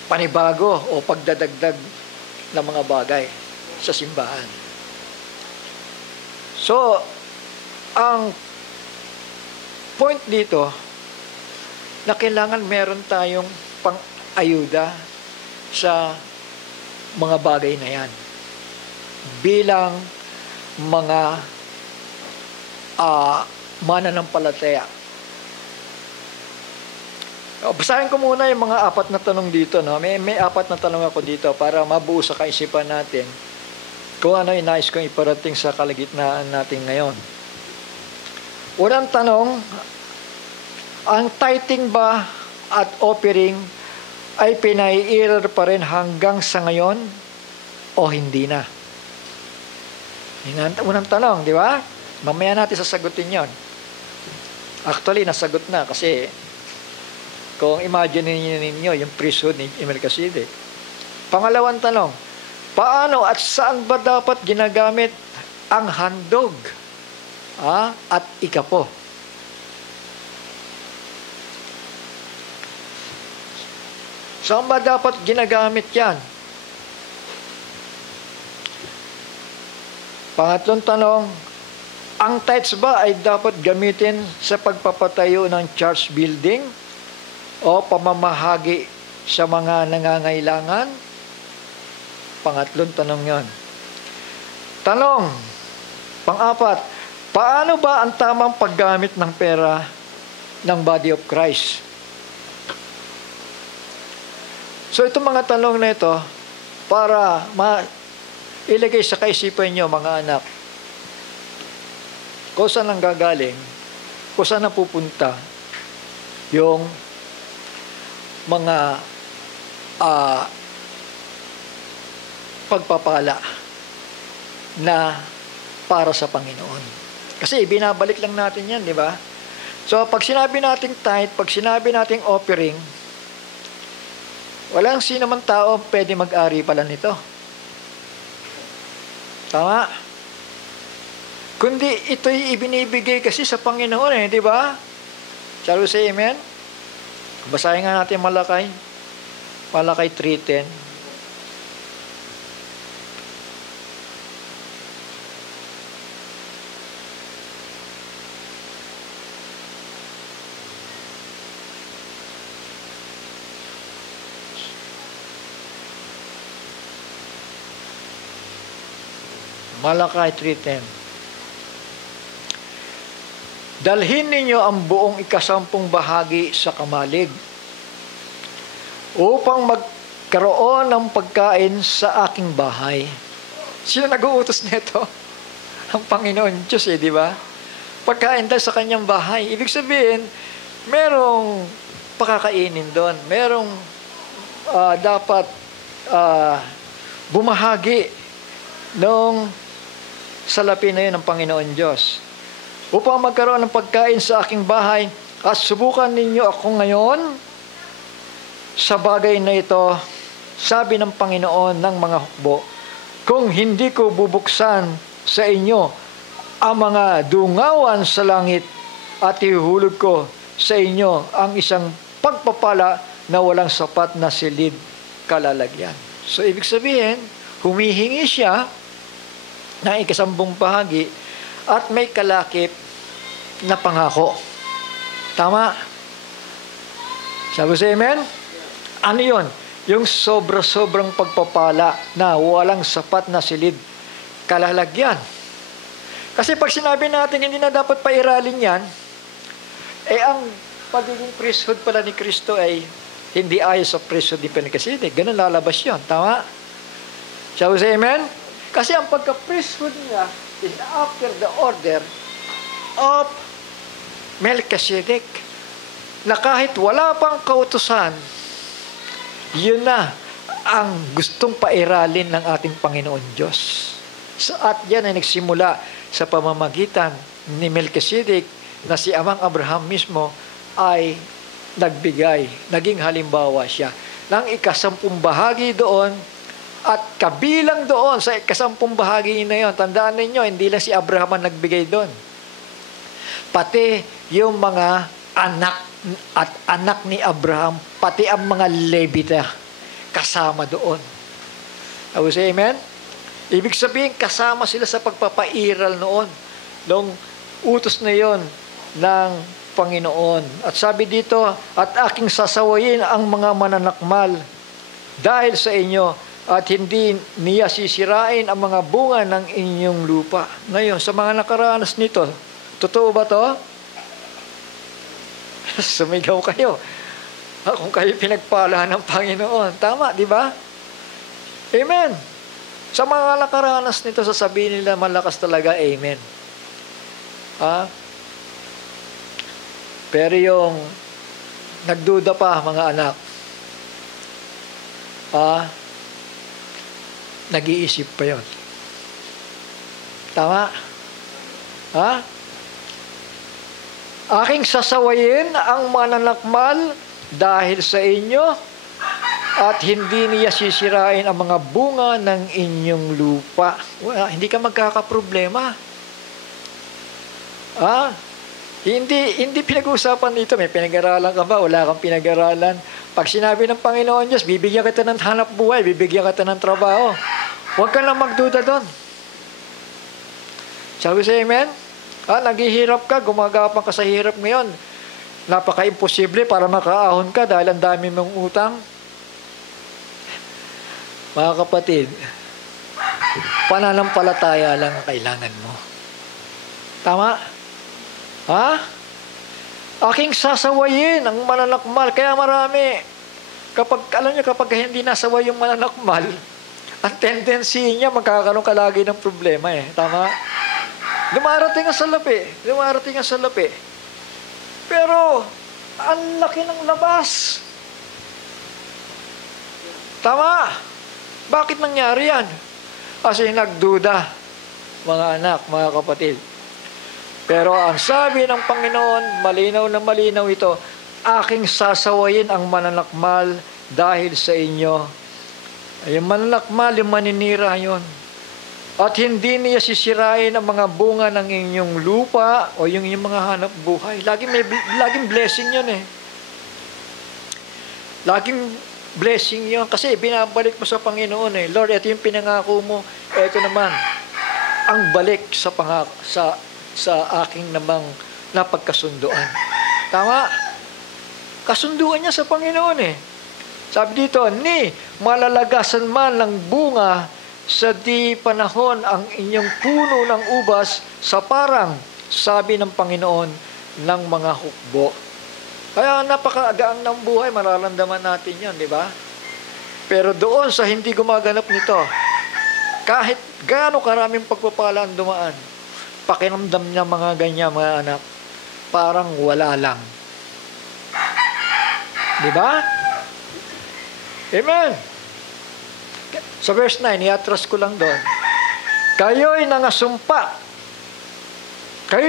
panibago o pagdadagdag ng mga bagay sa simbahan. So, ang point dito, na kailangan meron tayong pang-ayuda sa mga bagay na yan. Bilang mga mananampalataya. Basahin ko muna yung mga apat na tanong dito. May apat na tanong ako dito para mabuo sa kaisipan natin kung ano yung nais kong iparating sa kalagitnaan natin ngayon. Unang tanong, ang tithing ba at offering ay pinaiiral pa rin hanggang sa ngayon o hindi na? Unang tanong, di ba? Mamaya natin sasagutin yon. Actually, nasagot na kasi kung imagine ninyo yung priesthood ni Melchizedek. Pangalawang tanong, paano at saan ba dapat ginagamit ang handog at ikapo? Saan ba dapat ginagamit yan? Pangatlong tanong, Ang tithes ba ay dapat gamitin sa pagpapatayo ng church building o pamamahagi sa mga nangangailangan? Pangatlong tanong yon. Tanong, pang-apat, paano ba ang tamang paggamit ng pera ng body of Christ? So itong mga tanong na ito, para ilagay sa kaisipan nyo, mga anak, kung saan ang gagaling, kung saan napupunta yung mga pagpapala na para sa Panginoon. Kasi binabalik lang natin yan, di ba? So, pag sinabi nating tithe, pag sinabi nating offering, walang sino man tao pwede mag-ari pala nito. Tama? Kundi ito'y ibinibigay kasi sa Panginoon di ba? Shall we say amen? Basahin nga natin Malakay. Malakay 3:10. Malakay 3:10. Dalhin ninyo ang buong ikasampung bahagi sa kamalig upang magkaroon ng pagkain sa aking bahay. Sino nag-uutos nito? Ang Panginoon Diyos di ba? Pagkain dahil sa kanyang bahay. Ibig sabihin, merong pakakainin doon. Merong dapat bumahagi nung salapi na yun ng Panginoon Diyos. Upang magkaroon ng pagkain sa aking bahay, at subukan ninyo ako ngayon sa bagay na ito, sabi ng Panginoon ng mga hukbo, kung hindi ko bubuksan sa inyo ang mga dungawan sa langit at ihulog ko sa inyo ang isang pagpapala na walang sapat na silid kalalagyan. So, ibig sabihin, humihingi siya ng ikasambung bahagi at may kalakip na pangako. Tama? Sabi sa amen? Ano yun? Yung sobra-sobrang pagpapala na walang sapat na silid kalalagyan. Kasi pag sinabi natin hindi na dapat pairalin yan, ang pagiging priesthood pala ni Kristo ay hindi ayon sa priesthood ni Melchizedek. Ganun lalabas yun. Tama? Sabi sa amen? Kasi ang pagka-priesthood niya is after the order of Melchizedek, na kahit wala pang kautusan, yun na ang gustong pairalin ng ating Panginoon Diyos. At yan ay nagsimula sa pamamagitan ni Melchizedek na si Amang Abraham mismo ay nagbigay, naging halimbawa siya ng ikasampung bahagi doon. At kabilang doon sa ikasampung bahagi na yon, tandaan ninyo, hindi lang si Abraham ang nagbigay doon. Pati yung mga anak ni Abraham, pati ang mga Levita, kasama doon. I will say amen? Ibig sabihin, kasama sila sa pagpapairal noon, noong utos na yon ng Panginoon. At sabi dito, at aking sasawayin ang mga mananakmal dahil sa inyo, at hindi niya sisirain ang mga bunga ng inyong lupa. Ngayon, sa mga nakaranas nito, totoo ba to? Sumigaw kayo. Kung kayo pinagpala ng Panginoon. Tama, di ba? Amen. Sa mga nakaranas nito, sasabihin nila malakas talaga, amen. Pero yung nagduda pa, mga anak, nag-iisip pa yun. Tama? Aking sasawayin ang mananakmal dahil sa inyo at hindi niya sisirain ang mga bunga ng inyong lupa. Hindi ka magkakaproblema. Hindi pinag-uusapan dito. May pinag-aralan ka ba? Wala kang pinag-aralan. Pag sinabi ng Panginoon Diyos, bibigyan kita ng hanap buhay, bibigyan kita ng trabaho. Huwag ka lang magduda doon. Shall we say amen? Naghihirap ka, gumagapang ka sa hirap ngayon. Napaka-imposible para makaahon ka dahil ang dami mong utang. Mga kapatid, pananampalataya lang ang kailangan mo. Tama? Ha? Aking sasawayin ang mananakmal. Kaya marami, alam niyo, kapag hindi nasaway yung mananakmal, ang tendency niya magkakaroon ka lagi ng problema eh. Tama? Dumarating ang salapi. Pero, ang laki ng labas. Tama? Bakit nangyari yan? Kasi nagduda, mga anak, mga kapatid. Pero ang sabi ng Panginoon, malinaw na malinaw ito, aking sasawayin ang mananakmal dahil sa inyo. Yung mananakmal, yung maninira yon. At hindi niya sisirain ang mga bunga ng inyong lupa o yung mga hanap buhay. Laging blessing yun eh. Laging blessing yun. Kasi binabalik mo sa Panginoon eh. Lord, ito yung pinangako mo. Ito naman, ang balik sa aking namang napagkasunduan. Tama? Kasunduan niya sa Panginoon eh. Sabi dito, ni malalagasan man ng bunga sa di panahon ang inyong puno ng ubas sa parang, sabi ng Panginoon, ng mga hukbo. Kaya napakagaang ng buhay, mararamdaman natin yan, di ba? Pero doon sa hindi gumaganap nito, kahit gaano karaming pagpapala ang dumaan, pakiramdam niya mga ganyan, mga anak, parang wala lang. Di ba? Amen. Sa verse 9, iatras ko lang doon. Kayo'y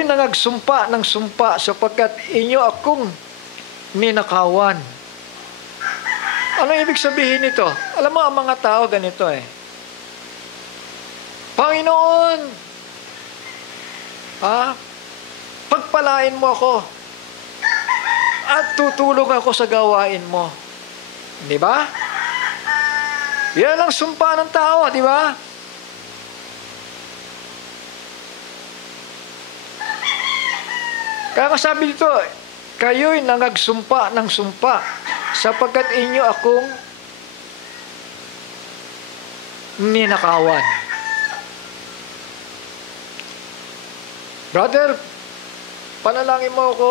nangagsumpa ng sumpa sapagkat inyo akong ninakawan. Ano ibig sabihin nito? Alam mo, ang mga tao ganito eh. Panginoon, pagpalain mo ako at tutulong ako sa gawain mo. Di ba? Yan ang sumpa ng tao, di ba? Kaya sabi dito, kayo'y nangagsumpa ng sumpa sapagkat inyo akong ninakawan. Brother, panalangin mo ako.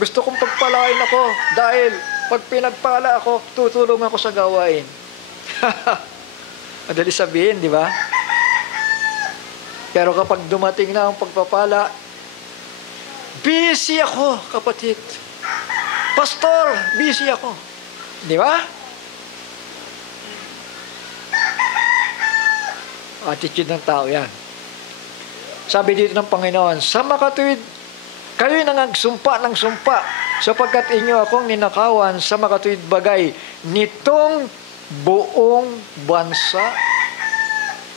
Gusto kong pagpalain ako dahil pag pinagpala ako, tutulong ako sa gawain. Madali sabihin, di ba? Pero kapag dumating na ang pagpapala, busy ako, kapatid. Pastor, busy ako. Di ba? Attitude ng tao yan. Sabi dito ng Panginoon, sa makatuwid, kayo'y nangagsumpa ng sumpa, sapagkat inyo akong ninakawan sa makatuwid bagay nitong buong bansa.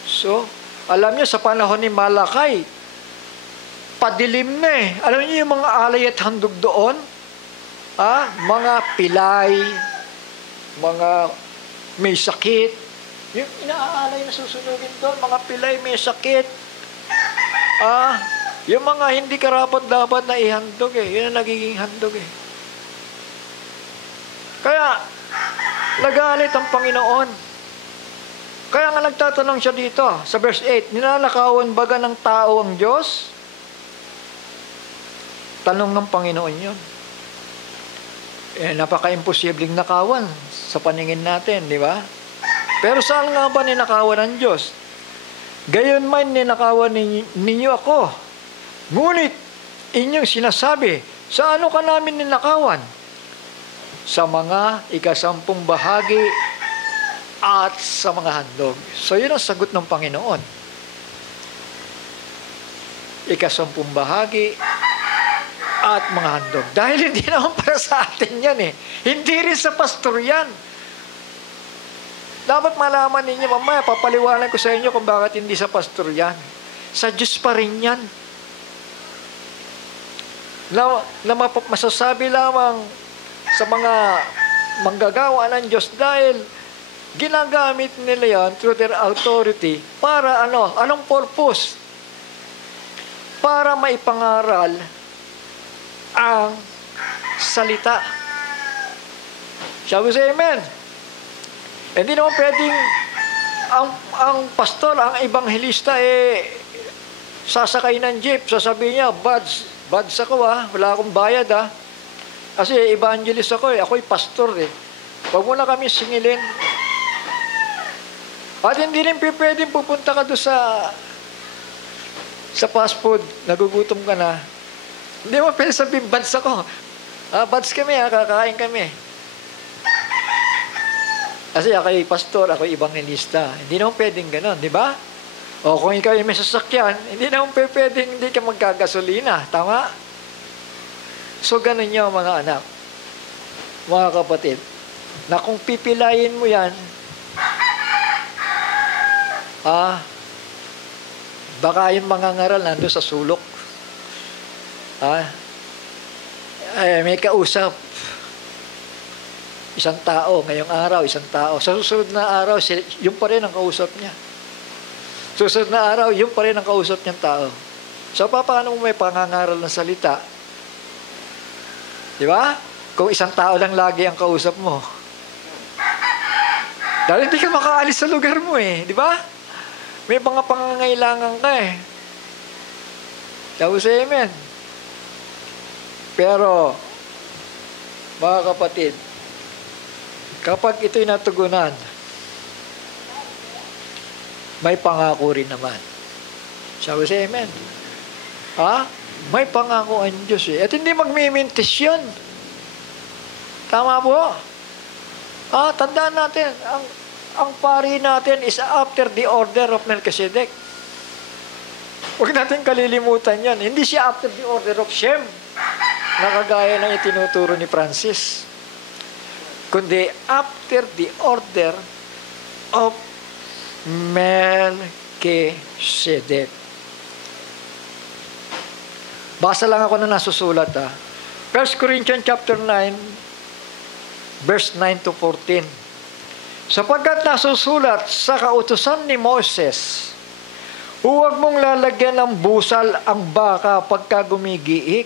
So, alam niyo, sa panahon ni Malakay, padilim na eh. Alam niyo yung mga alay at handog doon? Mga pilay, mga may sakit. Yung inaalay na susunugin doon, mga pilay may sakit. Yung mga hindi karapat-dapat na ihandog eh. Yun ang nagiging handog eh. Kaya, nagalit ang Panginoon. Kaya nga nagtatanong siya dito, sa verse 8, ninanakawan baga ng tao ang Diyos? Tanong ng Panginoon yun. Napaka-imposibleng nakawan sa paningin natin, di ba? Pero saan nga ba ninakawan ng Diyos? Gayon man ninakawan ninyo ako. Ngunit, inyong sinasabi, sa ano ka namin ninakawan? Sa mga ikasampung bahagi at sa mga handog. So, yun ang sagot ng Panginoon. Ikasampung bahagi at mga handog. Dahil hindi naman para sa atin yan eh. Hindi rin sa pastor yan. Dapat malaman ninyo, mamaya papaliwanag ko sa inyo kung bakit hindi sa pastor yan. Sa Diyos pa rin yan. Na masasabi lamang sa mga manggagawa ng Diyos dahil ginagamit nila yan through their authority para anong purpose? para maipangaral ang salita. Shall we say amen? Hindi naman pwedeng ang pastor, ang ebanghelista, sasakay ng jeep, sasabihin niya, bads ako wala akong bayad kasi evangelist ako ako'y pastor Huwag mo na kami singilin. At hindi rin pwedeng pupunta ka doon sa fast food, nagugutom ka na. Hindi mo pwede sabihin, bads ako. Bads kami kakain kami. Kasi ako'y pastor, ako'y ebanghelista. Hindi naman pwedeng ganon, di ba? O kung ikaw ay may sasakyan, hindi naman pwedeng hindi ka magkagasolina. Tama? So, ganon yun mga anak. Mga kapatid, na kung pipilayin mo yan, baka yung mga ngaral nandun sa sulok. May kausap. Isang tao, ngayong araw, isang tao. Sa susunod na araw, yun pa rin ang kausap niya. Susunod na araw, yun pa rin ang kausap niyang tao. So, paano mo may pangangaral ng salita? Di ba? Kung isang tao lang lagi ang kausap mo. Dahil hindi ka makaalis sa lugar mo di ba? May mga pangangailangan ka Tapos amen. Pero, mga kapatid, kapag ito'y natugunan, may pangako rin naman. Shall we say amen? May pangako ang Diyos At hindi magmimintis yun. Tama po? Tandaan natin, ang pari natin is after the order of Melchizedek. Huwag natin kalilimutan yan. Hindi siya after the order of Shem, na kagaya ng itinuturo ni Francis. Kundi after the order of Melchizedek. Basa lang ako na nasusulat 1 Corinthians chapter 9 verse 9 to 14. Sapagkat nasusulat sa kautusan ni Moses, huwag mong lalagyan ng busal ang baka pagka gumigiik.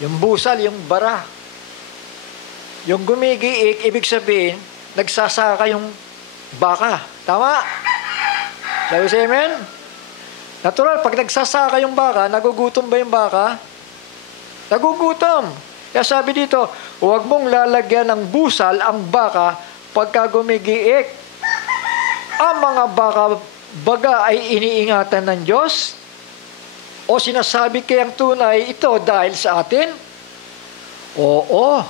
Yung busal, yung bara. Yung gumigiik, ibig sabihin, nagsasaka yung baka. Tama? Sabi sa amen? Natural, pag nagsasaka yung baka, nagugutom ba yung baka? Nagugutom. Kaya sabi dito, huwag mong lalagyan ng busal ang baka pagka gumigiik. Ang mga baga ay iniingatan ng Diyos? O sinasabi kayang tunay ito dahil sa atin? Oo.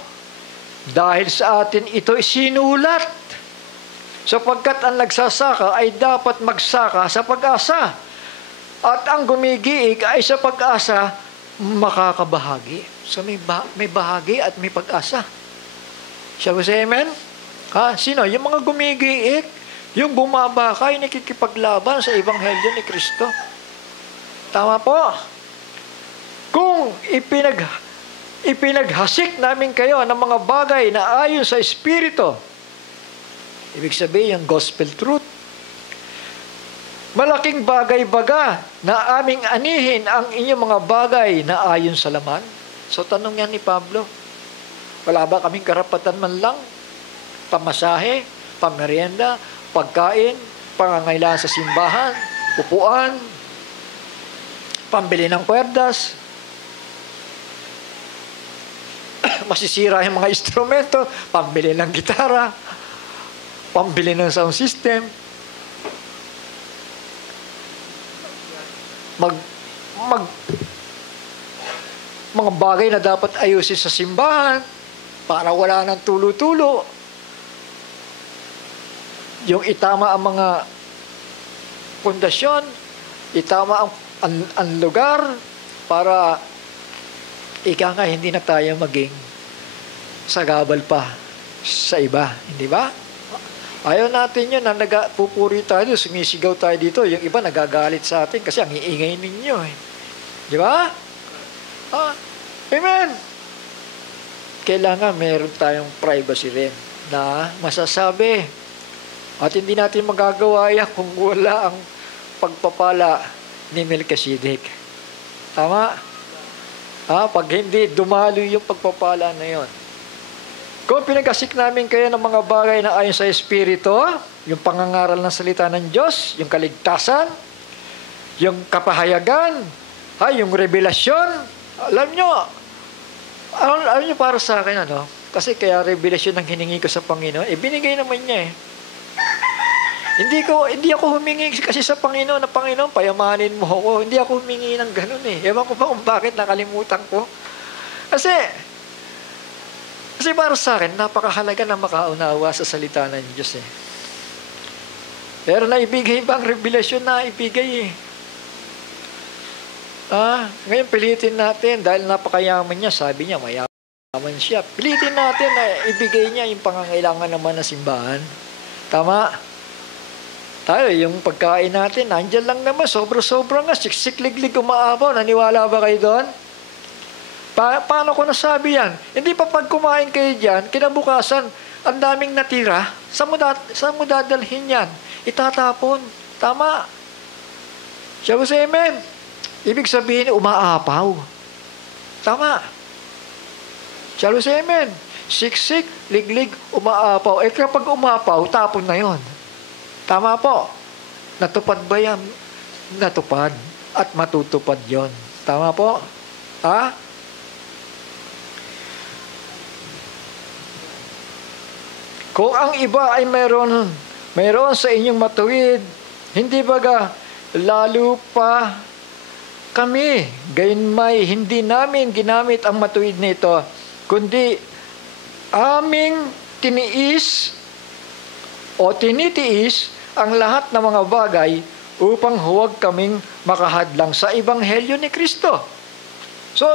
Dahil sa atin ito isinulat. Sapagkat ang nagsasaka ay dapat magsaka sa pag-asa. At ang gumigiig ay sa pag-asa makakabahagi. So may bahagi at may pag-asa. Shall we say amen? Sino? Yung mga gumigiig, yung bumabaka, yung nakikipaglaban sa Ebanghelyo ni Kristo. Tama po? Kung ipinaghasik namin kayo ng mga bagay na ayon sa Espiritu, ibig sabihin yung gospel truth, malaking bagay-baga na aming anihin ang inyong mga bagay na ayon sa laman. So tanong yan ni Pablo, wala ba kaming karapatan man lang? Pamasahe, pamerienda, pagkain, pangangailangan sa simbahan, upuan, pambili ng kwerdas, masisira yung mga instrumento, pambili ng gitara, pambili ng sound system, mga bagay na dapat ayusin sa simbahan para wala ng tulo-tulo. Yung itama ang mga pundasyon, itama ang lugar para hindi na tayo maging sagabal pa sa iba. Hindi ba? Ayaw natin yun na pupuri tayo, sumisigaw tayo dito. Yung iba nagagalit sa atin kasi ang iingay ninyo. Di ba? Amen. Kailangan meron tayong privacy rin na masasabi. At hindi natin magagawa yan kung wala ang pagpapala ni Melchizedek. Tama? Pag hindi, dumalo yung pagpapala na yon. Kung pinag-asik namin kayo ng mga bagay na ayon sa Espiritu, yung pangangaral ng salita ng Diyos, yung kaligtasan, yung kapahayagan, yung revelasyon, alam nyo para sa akin, kasi kaya revelasyon ang hiningi ko sa Panginoon, binigay naman niya eh. Hindi ako humingi kasi sa Panginoon na Panginoon, payamanin mo ako. Hindi ako humingi ng ganun eh. Ewan ko pa kung bakit nakalimutan ko. Kasi para sa akin, napakahalaga na makaunawa sa salita ng Diyos eh. Pero naibigay ba ang revelasyon na ibigay eh? Ngayon pilitin natin, dahil napakayaman niya, sabi niya, mayaman siya. Pilitin natin na ibigay niya yung pangangailangan naman ng simbahan. Tama? Tayo, yung pagkain natin, nandyan lang naman, sobra-sobra nga, siksik-liglig umaapaw. Naniwala ba kayo doon? Paano ko nasabi yan? Hindi pa pag kumain kayo dyan, kinabukasan, ang daming natira, saan mo dadalhin yan? Itatapon. Tama. Siya sa amen. Ibig sabihin, umaapaw. Tama. Siya sa amen. Siksik, liglig, umaapaw. Kapag umapaw, tapon na yon. Tama po. Natupad ba yan? Natupad. At matutupad yon. Tama po? Kung ang iba ay mayroon sa inyong matuwid, hindi baga, lalo pa kami, gayunmay, hindi namin ginamit ang matuwid nito, kundi aming tinitiis ang lahat ng mga bagay upang huwag kaming makahadlang sa Ebanghelyo ni Kristo. So,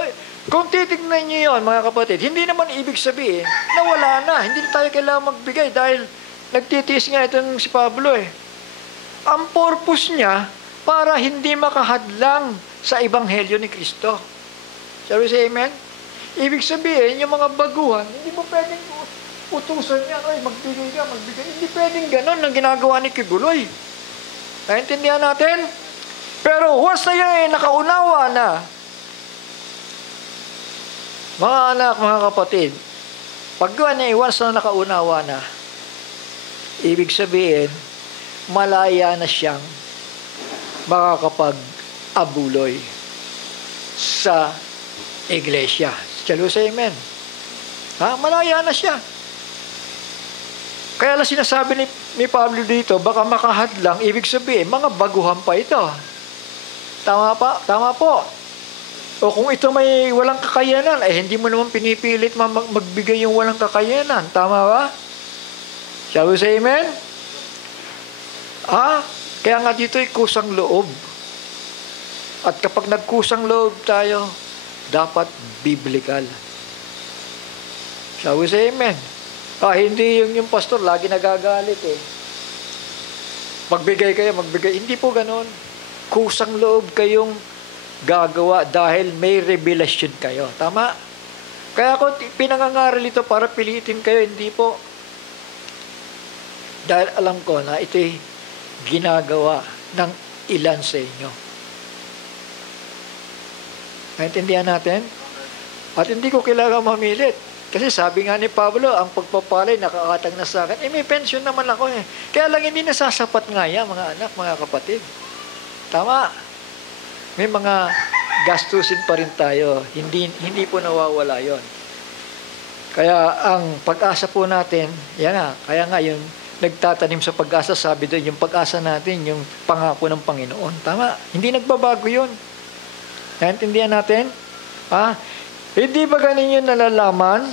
kung titignan niyo yun, mga kapatid, hindi naman ibig sabihin na wala na. Hindi na tayo kailangan magbigay dahil nagtitiis nga itong si Pablo eh. Ang purpose niya, para hindi makahadlang sa Ebanghelyo ni Kristo. Shall we say amen? Ibig sabihin, yung mga baguhan, hindi mo pwedeng utusan niya, magbigay ka, magbigay. Hindi pwedeng ganun ang ginagawa ni Kibuloy. Naintindihan natin? Pero once na yan nakaunawa na, mga anak, mga kapatid, paggawa niya, once na nakaunawa na, ibig sabihin, malaya na siyang makakapag-abuloy sa iglesia. Shall say amen? Malaya na siya. Kaya lang sinasabi ni Pablo dito, baka makahadlang, ibig sabihin, mga baguhan pa ito. Tama po. O kung ito may walang kakayanan, hindi mo naman pinipilit magbigay yung walang kakayanan. Tama ba? Shall we say amen? Kaya nga dito ay kusang loob. At kapag nagkusang loob tayo, dapat biblical. Shall we say amen? Hindi yung pastor lagi nagagalit eh. Magbigay kayo, magbigay. Hindi po ganon. Kusang loob kayong gagawa dahil may revelasyon kayo. Tama? Kaya ako pinangangaral ito para pilitin kayo, hindi po. Dahil alam ko na ito'y ginagawa ng ilan sa inyo. Naintindihan natin? At hindi ko kailangan mamilit. Kasi sabi nga ni Pablo, ang pagpapalay nakakatag na sa akin. May pension naman ako eh. Kaya lang hindi nasasapat nga yan, mga anak, mga kapatid. Tama. May mga gastusin pa rin tayo. Hindi po nawawala yon. Kaya ang pag-asa po natin, yan nga, kaya nga yung nagtatanim sa pag-asa, sabi doon, yung pag-asa natin, yung pangako ng Panginoon. Tama. Hindi nagbabago yun. Naintindihan natin? Hindi ba ganin yung nalalaman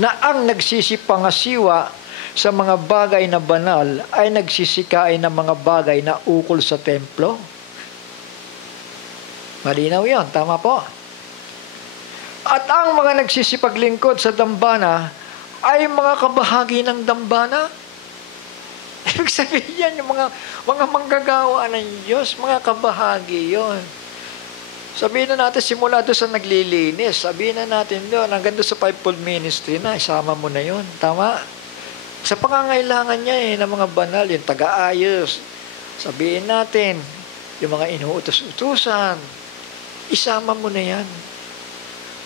na ang nagsisipangasiwa sa mga bagay na banal ay nagsisikain ng mga bagay na ukol sa templo? Malinaw yan. Tama po. At ang mga nagsisipaglingkod sa dambana ay mga kabahagi ng dambana. Ibig sabihin yan, yung mga manggagawa ng Diyos, mga kabahagi yon. Sabihin na natin, simula doon sa naglilinis, sabihin na natin doon, hanggang doon sa fivefold ministry na, isama mo na yon. Tama? Sa pangangailangan niya ng mga banal, yung taga-ayos, sabihin natin, yung mga inuutos-utusan, isama mo na yan.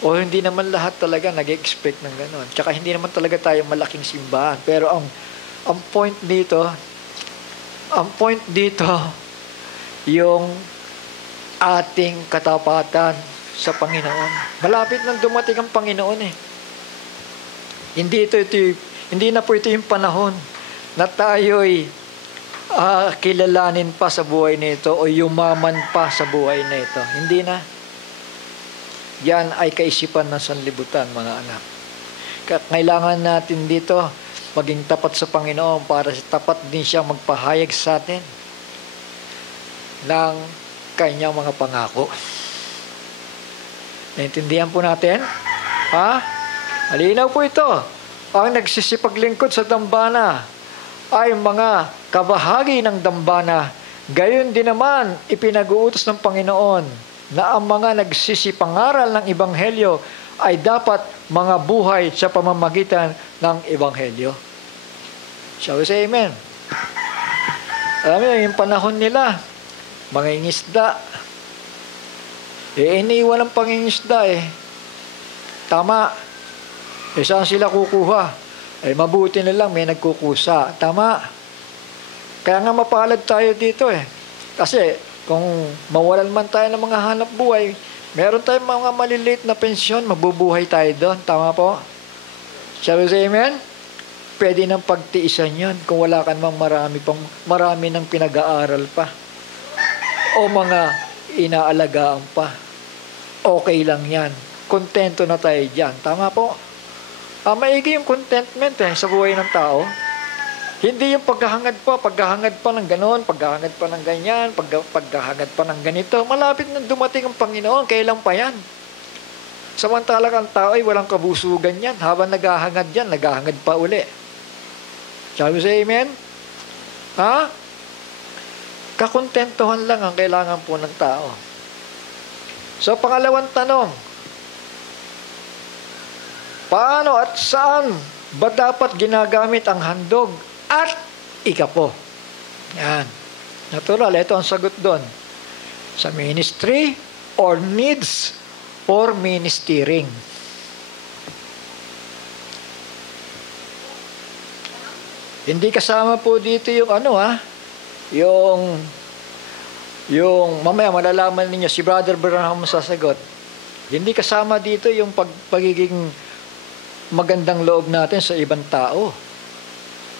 O hindi naman lahat talaga nag-expect ng gano'n. Tsaka hindi naman talaga tayo malaking simbahan. Pero ang point dito, yung ating katapatan sa Panginoon. Malapit nang dumating ang Panginoon eh. Hindi na po ito yung panahon na tayo'y kilalanin pa sa buhay nito o yumaman pa sa buhay nito. Hindi na. Yan ay kaisipan ng sanlibutan, mga anak. Kailangan natin dito maging tapat sa Panginoon para tapat din siya magpahayag sa atin ng kanyang mga pangako. Naintindihan po natin? Ha? Malinaw po ito. Ang nagsisipaglingkod sa dambana ay mga kabahagi ng dambana. Gayon din naman ipinag-uutos ng Panginoon na ang mga nagsisipangaral ng Ebanghelyo ay dapat mga buhay sa pamamagitan ng Ebanghelyo. Shall we say amen? Alam niyo, yung panahon nila, mangingisda. Iniiwan ang pangingisda eh. Tama. Saan sila kukuha? Mabuti na lang may nagkukusa. Tama. Kaya nga mapalad tayo dito eh. Kasi kung mawalan man tayo ng mga hanap buhay, meron tayong mga maliliit na pensyon, mabubuhay tayo doon. Tama po? Shall we say amen? Pwede nang pagtiisan yun kung wala ka namang marami ng pinag-aaral pa. O mga inaalagaan pa. Okay lang yan. Kontento na tayo dyan. Tama po? Maigi yung contentment sa buhay ng tao. Hindi yung paghahangad pa ng gano'n, paghahangad pa ng ganyan, paghahangad pa ng ganito. Malapit na dumating ang Panginoon, kailan pa yan? Samantalang ang tao ay walang kabusugan yan. Habang naghahangad yan, naghahangad pa uli. Shall we say amen? Ha? Kakontentuhan lang ang kailangan po ng tao. So, pangalawang tanong, paano at saan ba dapat ginagamit ang handog at ikapo? Yan. Natural, ito ang sagot doon. Sa ministry or needs for ministering. Hindi kasama po dito yung yung mamaya malalaman ninyo, si Brother Branham sasagot. Hindi kasama dito yung pagiging magandang loob natin sa ibang tao.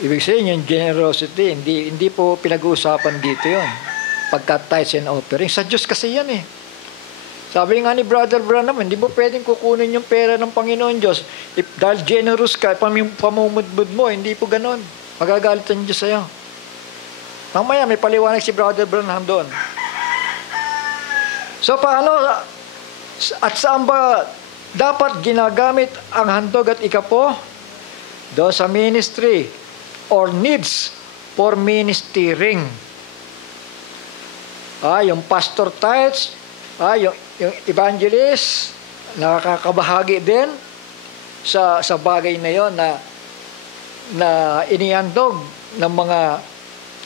Ibig sabihin yung generosity, hindi po pinag-uusapan dito yon. Pagka-tithes and offering. Sa Diyos kasi yan eh. Sabi nga ni Brother Branham, hindi mo pwedeng kukunin yung pera ng Panginoon Diyos. Dahil generous ka, pamumudbud mo, hindi po ganon. Magagalit ang Diyos sa'yo. Mamaya may paliwanag si Brother Branham doon. So paano at saan ba dapat ginagamit ang handog at ikapo? Doon sa ministry or needs for ministering. Yung pastor tithes, yung evangelist, nakakabahagi din sa bagay na yon na inihandog ng mga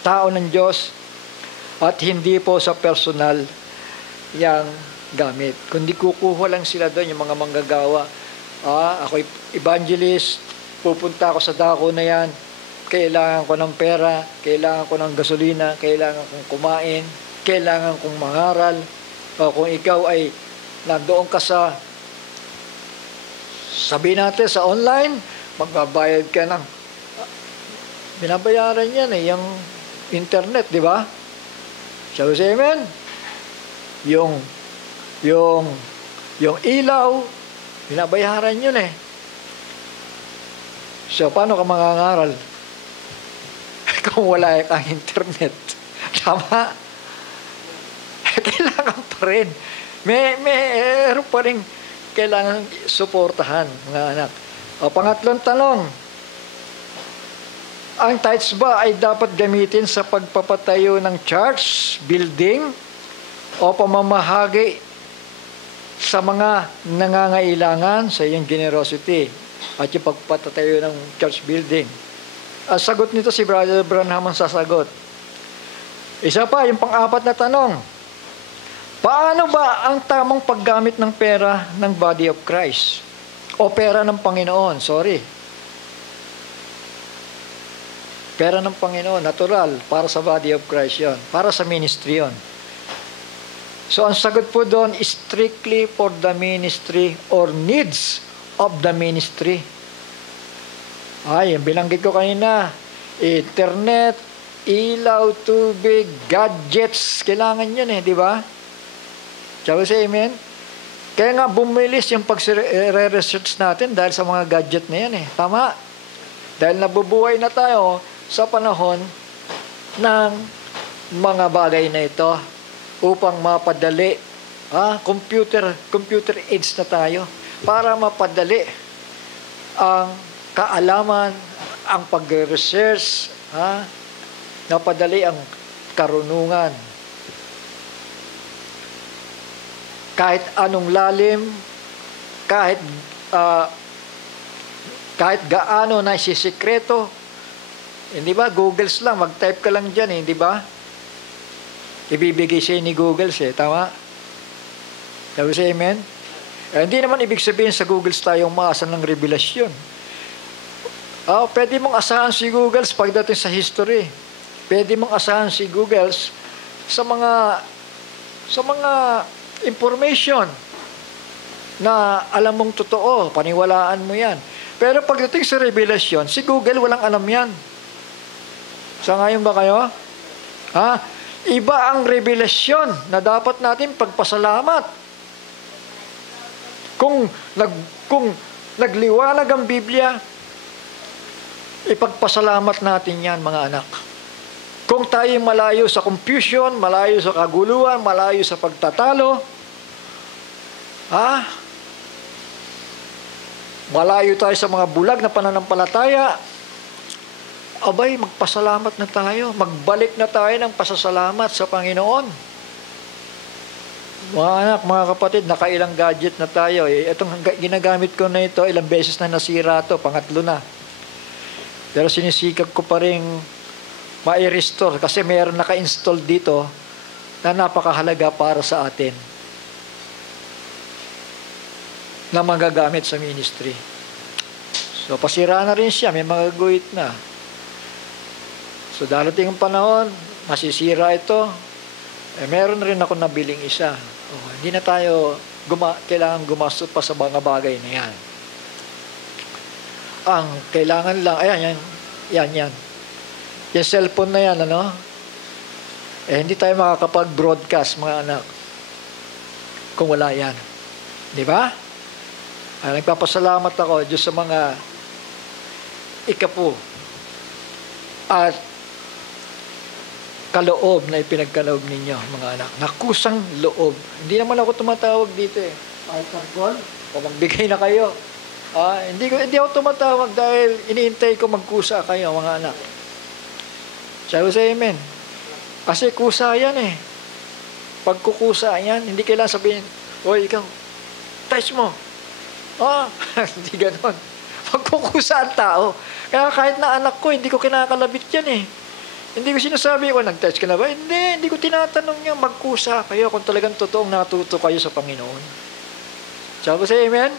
tao ng Diyos at hindi po sa personal yang gamit. Kundi kukuha lang sila doon, yung mga manggagawa. Ako'y evangelist, pupunta ako sa dako na yan, kailangan ko ng pera, kailangan ko ng gasolina, kailangan kong kumain, kailangan kong mangaral. O kung ikaw ay nandoon ka sabihin natin sa online, magbabayad ka ng binabayaran yan yung internet, di ba? Shall we say amen? Yung ilaw, binabayaran yun eh. So, paano ka mangangaral? Kung wala kang internet. Tama? Kailangan pa rin. Meron pa rin kailangan suportahan, mga anak. Pangatlong tanong, ang tithes ba ay dapat gamitin sa pagpapatayo ng church, building, o pamamahagi sa mga nangangailangan sa iyong generosity at yung pagpapatayo ng church building? Ang sagot nito si Brother Branham ang sasagot. Isa pa, yung pang-apat na tanong, Paano ba ang tamang paggamit ng pera ng body of Christ? O pera ng Panginoon, sorry. Pera ng Panginoon, natural, para sa body of Christ yon, para sa ministry yon. So, ang sagot po doon, strictly for the ministry or needs of the ministry. Ay, yung binanggit ko kanina, internet, ilaw, tubig, gadgets, kailangan yun di ba? Sabi sa amen? Kaya nga bumilis yung pag-research natin dahil sa mga gadget na yan Tama? Dahil nabubuhay na tayo sa panahon ng mga bagay na ito upang mapadali. Computer age na tayo para mapadali ang kaalaman, ang pag-research, napadali ang karunungan. Kahit anong lalim, kahit gaano na sisikreto, hindi ba? Googles lang, mag-type ka lang dyan hindi ba? Ibibigay siya ni Googles tama? Sabi siya, amen? Hindi naman ibig sabihin sa Googles tayong maasa ng revelasyon. Pwede mong asahan si Googles pagdating sa history. Pwede mong asahan si Googles sa mga information na alam mong totoo, paniwalaan mo yan. Pero pagdating sa revelasyon, si Google walang alam yan. Sangayon ba kayo? Iba ang revelasyon na dapat natin pagpasalamat. Kung nagliwanag ang Biblia, ipagpasalamat natin yan, mga anak. Kung tayo malayo sa confusion, malayo sa kaguluhan, malayo sa pagtatalo, malayo tayo sa mga bulag na pananampalataya, abay, magpasalamat na tayo. Magbalik na tayo ng pasasalamat sa Panginoon. Mga anak, mga kapatid, nakailang gadget na tayo. Itong ginagamit ko na ito, ilang beses na nasira ito, pangatlo na. Pero sinisikap ko pa rin ma-restore kasi mayroon naka-install dito na napakahalaga para sa atin na magagamit sa ministry. So, pasira na rin siya. May mga guhit na. So, darating ang panahon, masisira ito. Meron rin ako nabiling isa. Hindi na tayo kailangan gumastos pa sa mga bagay na yan. Ang kailangan lang, yan. Yung cellphone na yan, hindi tayo makakapag-broadcast, mga anak, kung wala yan. Di ba? Nagpapasalamat ako Diyos sa mga ikapu at kaloob na ipinagkaloob ninyo, mga anak. Nakusang loob. Hindi naman ako tumatawag dito Pastor Paul, o magbigay na kayo. Hindi ako tumatawag dahil iniintay ko magkusa kayo, mga anak. Sabi sa amen. Kasi kusa yan Pagkukusa yan, hindi kailangan sabihin, oy, ikaw, touch mo. Hindi ganon. Pagkukusa ang tao. Kaya kahit na anak ko, hindi ko kinakalabit yan Hindi ko sinasabi ko, nag-touch ka na ba? Hindi ko tinatanong niya, magkusa kayo kung talagang totoong natuto kayo sa Panginoon. Sabi sa amen?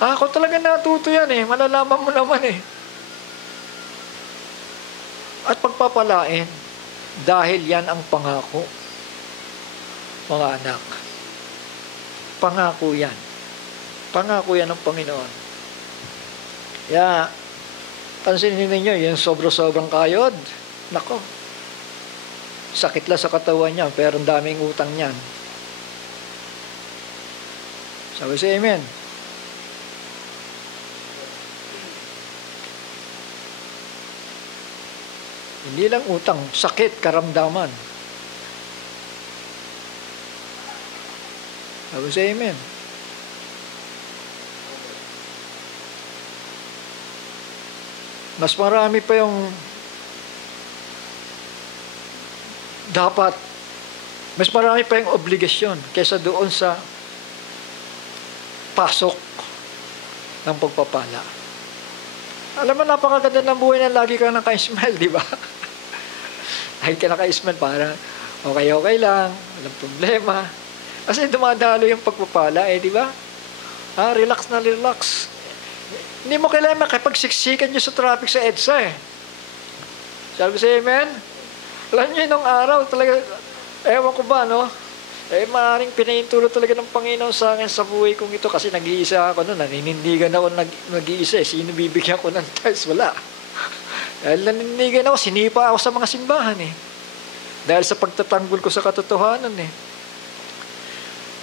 Kung talagang natuto yan malalaman mo naman At pagpapalain, dahil yan ang pangako, mga anak. Pangako yan. Pangako yan ng Panginoon. Kaya, pansinin ninyo, yung sobrang kayod, nako, sakit lang sa katawan niya, pero ang daming utang niyan. Sabi sa amen. Hindi lang utang, sakit, karamdaman. Sabi sa amen. Mas marami pa yung dapat, mas marami pa yung obligasyon kaysa doon sa pasok ng pagpapala. Alam mo, napakaganda ng buhay na lagi kang naka-smile, di ba? Kahit ka naka-smile, parang okay lang, walang problema. Kasi dumadalo yung pagpapala di ba? Relax na relax. Hindi mo kailangan makipagsiksikan nyo sa traffic sa EDSA Sabi sa amen? Alam nyo, nung araw talaga, ewan ko ba, no? Maaaring pinahintulot talaga ng Panginoon sa akin sa buhay kong ito kasi nag-iisa ako noon. Naninindigan ako nag-iisa Sino bibigyan ko ng tithes? Wala. Dahil naninindigan ako, sinipa ako sa mga simbahan Dahil sa pagtatanggol ko sa katotohanan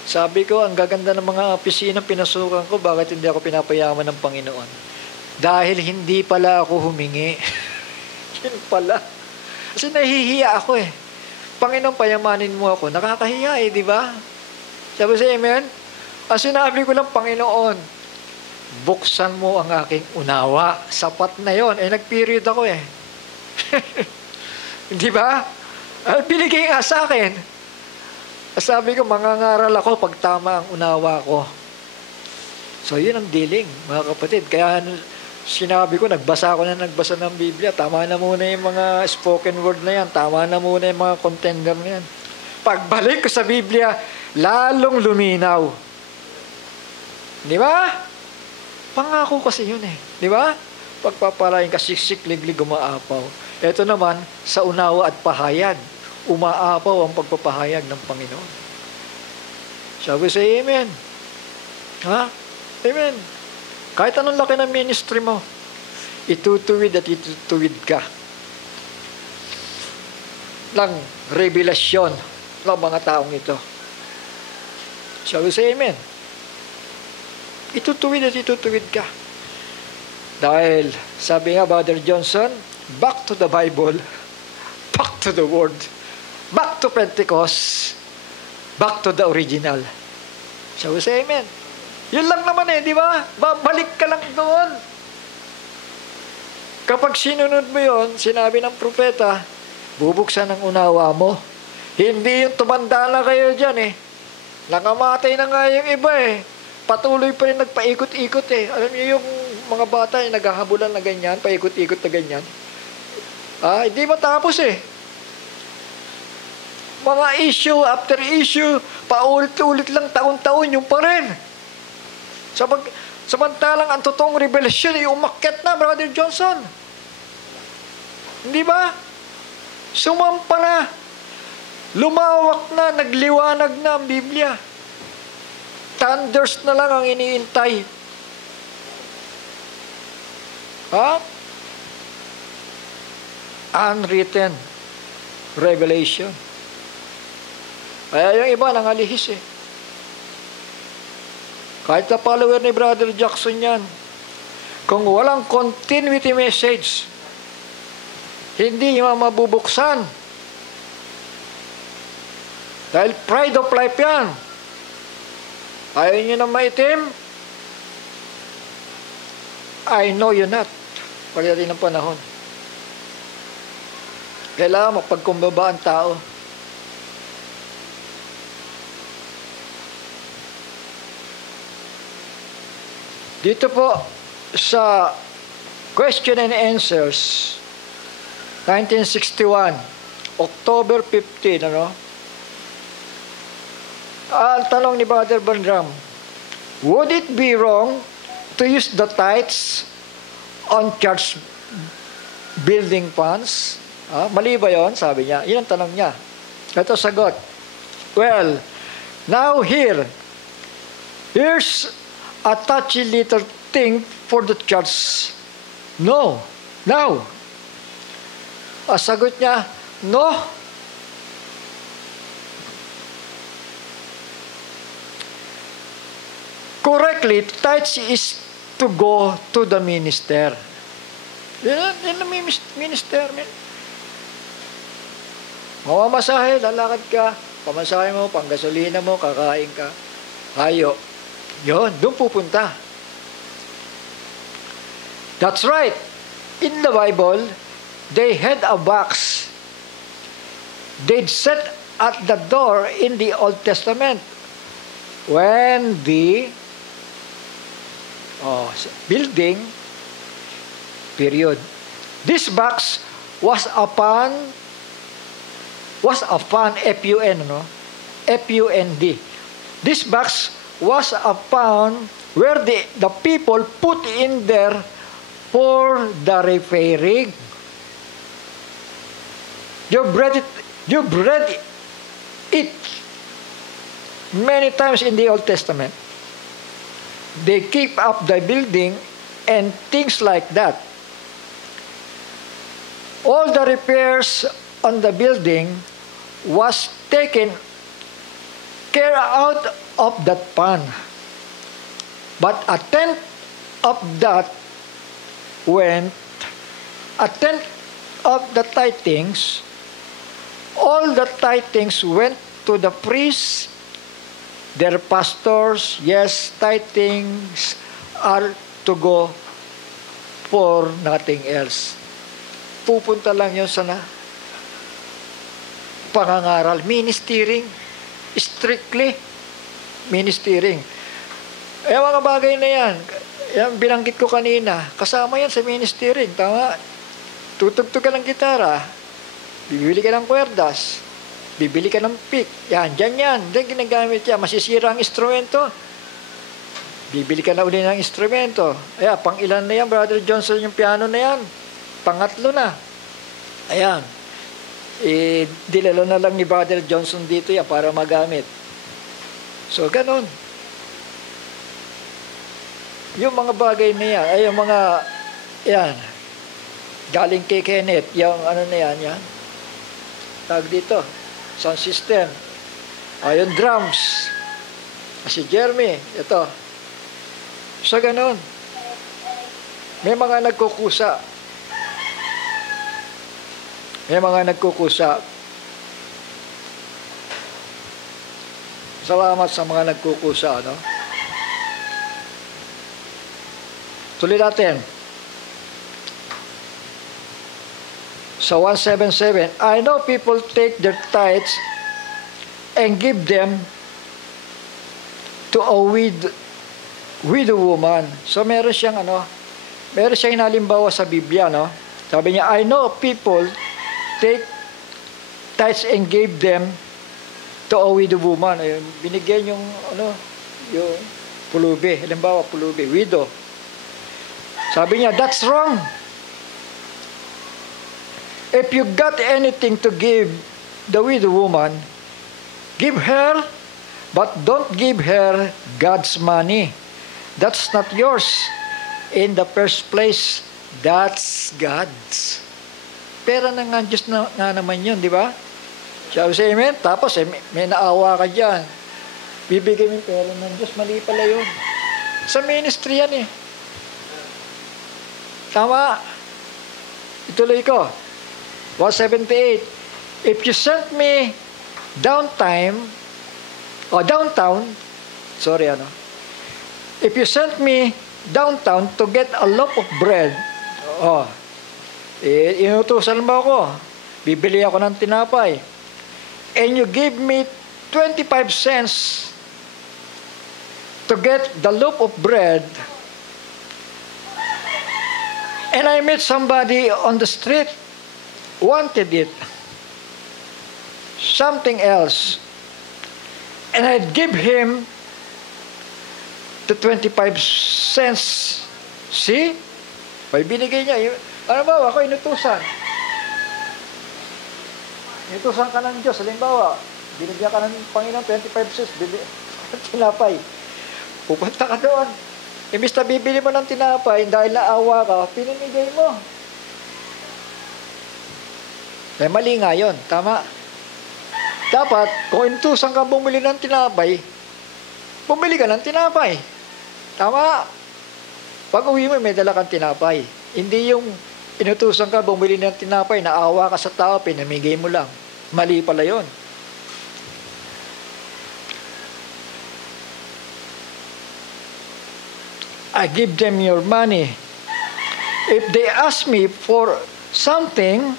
Sabi ko, ang gaganda ng mga opisina pinasukan ko, bakit hindi ako pinapayaman ng Panginoon? Dahil hindi pala ako humingi. Yun pala. Kasi nahihiya ako Panginoon, payamanin mo ako. Nakakahiya di ba? Sabi sa amen? Ang sinabi ko lang, Panginoon, buksan mo ang aking unawa. Sapat na yon nag-period ako Di ba? Binigay nga sa akin. Sabi ko, mangangaral ako pag tama ang unawa ko. So, yun ang dealing, mga kapatid. Kaya sinabi ko, nagbasa ng Biblia. Tama na muna yung mga spoken word na yan. Tama na muna yung mga contender na yan. Pagbalik ko sa Biblia, lalong luminaw. Di ba? Pangako kasi yun Di ba? Pagpapalain ka, siksik, liglig, umaapaw. Ito naman, sa unawa at pahayag. Umaapaw ang pagpapahayag ng Panginoon. Sabi sa amen. Amen. Kahit anong laki ng ministry mo, itutuwid at itutuwid ka ng revelasyon ng mga taong ito. Sabi sa amen. Itutuwid at itutuwid ka. Dahil, sabi nga, Brother Johnson, back to the Bible, back to the Word, back to Pentecost, back to the original. Sabi sa amen. Yun lang naman di ba? Babalik ka lang doon. Kapag sinunod mo yun, sinabi ng propeta, bubuksan ang unawa mo. Hindi yung tumanda na kayo dyan Nakamatay na nga yung iba Patuloy pa rin nagpaikot-ikot Alam niyo yung mga bata naghahabulan na ganyan, paikot-ikot na ganyan. Hindi matapos Mga issue after issue, paulit-ulit lang taon-taon yung pa rin. Samantalang ang totoong revelation umakyat na, Brother Johnson. Hindi ba? Sumampa na. Lumawak na, nagliwanag na ang Biblia. Thunders na lang ang iniintay. Unwritten revelation. Kaya yung iba nangalihis Kahit na follower ni Brother Jackson yan, kung walang continuity message, hindi mabubuksan. Dahil pride of life yan. Ayaw nyo na maitim? I know you not. Pagdating ng panahon. Kailangan mapagkumbaba ang tao. Dito po sa Question and Answers 1961 October 15 ang tanong ni Brother Bandram, would it be wrong to use the tithes on church building funds? Mali ba yun? Sabi niya. Yun ang tanong niya. Ito sagot. Well, now here's a touchy little thing for the church. No. Sagot niya, no. Correctly, tithes is to go to the minister. Yan ang minister. Mamamasahe, lalakad ka, pamasahe mo, panggasolina mo, kakain ka, hayo. Yun, doon pupunta. That's right. In the Bible, they had a box. They'd set at the door in the Old Testament when the building, period. This box was a fund, F-U-N, F-U-N-D, This box was found where the people put in there for the repairing. You've read it many times in the Old Testament. They keep up the building and things like that. All the repairs on the building was taken care out of that fund. But a tenth of that went, a tenth of the tithings, all the tithings went to the priests, their pastors. Yes, tithings are to go for nothing else. Pupunta lang yun sa pangangaral, ministering, strictly ministering. Mga bagay na yan, yan binanggit ko kanina, kasama yan sa ministering, tama? Tutugtog ka ng gitara, bibili ka ng kwerdas, bibili ka ng pick, yan, dyan, ginagamit yan, masisira ang instrumento, bibili ka na uli ng instrumento. Pang ilan na yan, Brother Johnson, yung piano na yan? Pangatlo na. Ayan. Dilalo na lang ni Brother Johnson dito yan para magamit. So, ganun. Yung mga bagay na yan, yung mga, yan, galing kay Kenneth, yung ano na yan, tag dito, sound system. Yung drums. Si Jeremy, ito. So, ganun. May mga nagkukusa. Salamat sa mga nagkukusa, no? Tuloy natin. Sa 177, I know people take their tithes and give them to a widow woman. So meron siyang halimbawa sa Biblia, no? Sabi niya, I know people take tithes and gave them to a widow woman. Ayun, binigyan yung pulubi. Halimbawa, pulubi, widow. Sabi niya, that's wrong. If you got anything to give the widow woman, give her, but don't give her God's money. That's not yours. In the first place, that's God's. Pera na nga Diyos na nga naman yun, di ba? Sabi sa amen? Tapos may naawa ka dyan. Bibigay mo yung pera ng Diyos, mali pala yun. Sa ministry yan eh. Tama. Ituloy ko. 178. If you sent me downtown, if you sent me downtown to get a loaf of bread, inutusan mo ako, bibili ako ng tinapay, and you give me 25 cents to get the loaf of bread, and I met somebody on the street wanted it, something else, and I'd give him the 25 cents. See? May binigay niya. Ano ba? Ako inutusan. Inutusan ka ng Diyos. Halimbawa, binigyan ka ng Panginoon 25 cents, tinapay. Pupunta ka doon. Imbis na bibili mo ng tinapay, dahil naawa ka, pinimigay mo. Mali nga yun. Tama. Dapat, kung inutusan ka bumili ng tinapay, bumili ka ng tinapay. Tama. Pag uwi mo, may dala kang tinapay. Hindi yung inutusan ka bumili ng tinapay, naawa ka sa tao, pinamigay mo lang. Mali pala yun. I give them your money. If they ask me for something,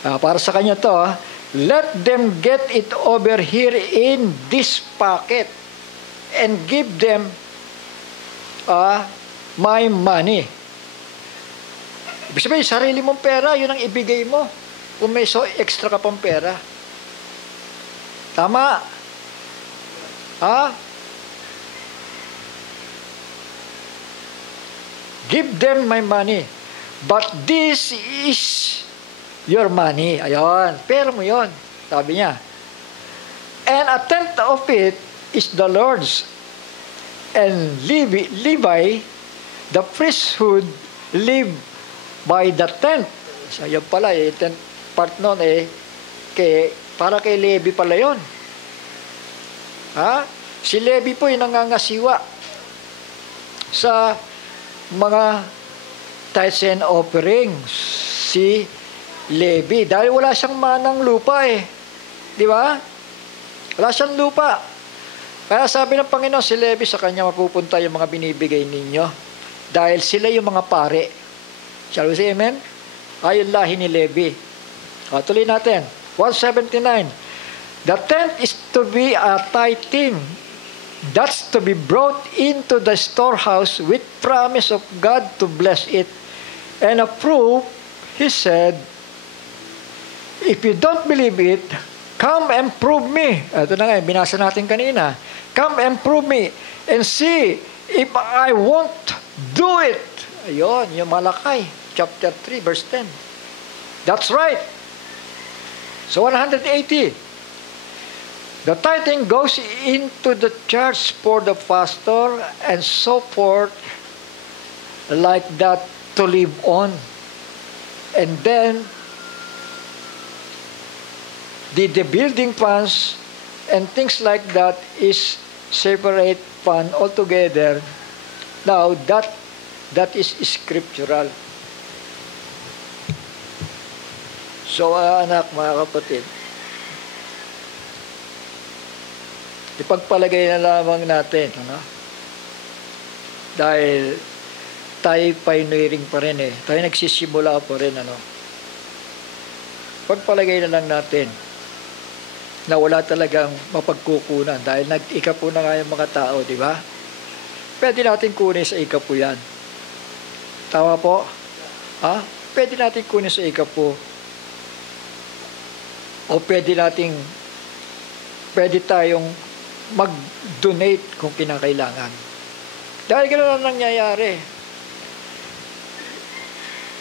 para sa kanya to, let them get it over here in this pocket and give them my money. Ibig sabihin, sarili mong pera, yun ang ibigay mo. Kung may extra ka pang pera. Tama? Ha? Give them my money. But this is your money. Ayun. Pero mo yun. Sabi niya. And a tenth of it is the Lord's. And Levi, the priesthood, live by the tenth. So, yun pala, tenth part nun para kay Levi pala yun. Ha? Si Levi po yung nangangasiwa sa mga tithes and offerings. Si Levi, dahil wala siyang manang lupa Di ba? Wala siyang lupa. Kaya sabi ng Panginoon, si Levi, sa kanya mapupunta yung mga binibigay ninyo. Dahil sila yung mga pare. Shall we say amen? Ayon lahi ni Levi. Tuloy natin. 179. The tenth is to be a tithing. That's to be brought into the storehouse with promise of God to bless it and approve. He said, if you don't believe it, come and prove me. Ito na nga, binasa natin kanina. Come and prove me and see if I won't do it. Ayun, yung Malakay, chapter 3, verse 10. That's right. So 180. The tithing goes into the church for the pastor and so forth, like that, to live on. And then, the building funds and things like that is separate fund altogether. Now, that is scriptural. So, anak, mga kapatid, ipagpalagay na lamang natin, dahil tayo pioneering pa rin tayo nagsisimula pa rin, pagpalagay na lang natin na wala talagang mapagkukunan dahil nag-ikapo na nga yung mga tao, di ba? Pwede natin kunin sa ikapo yan. Tama po? Pwede natin kunin sa ikapo. O pwede tayong mag-donate kung kinakailangan. Dahil gano'n ang nangyayari.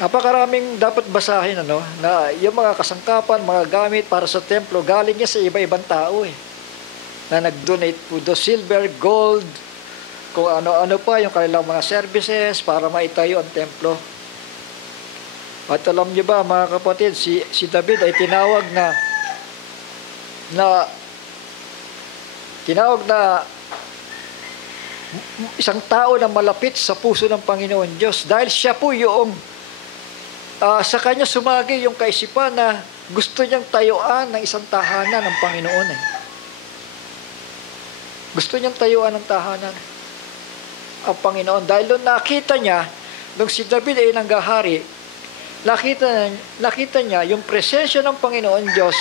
Napakaraming dapat basahin, na yung mga kasangkapan, mga gamit para sa templo, galing niya sa iba-ibang tao, na nag-donate po do silver, gold, kung ano-ano pa, yung kanilang mga services para maitayo ang templo. At alam niyo ba, mga kapatid, si David ay tinawag na isang tao na malapit sa puso ng Panginoon Diyos dahil siya po yung sa kanya sumagi yung kaisipan na gusto niyang tayuan ng isang tahanan ng Panginoon. Gusto niyang tayuan ng tahanan ang Panginoon dahil doon nakita niya, nung si David ay nanggahari, nakita niya yung presensya ng Panginoon Diyos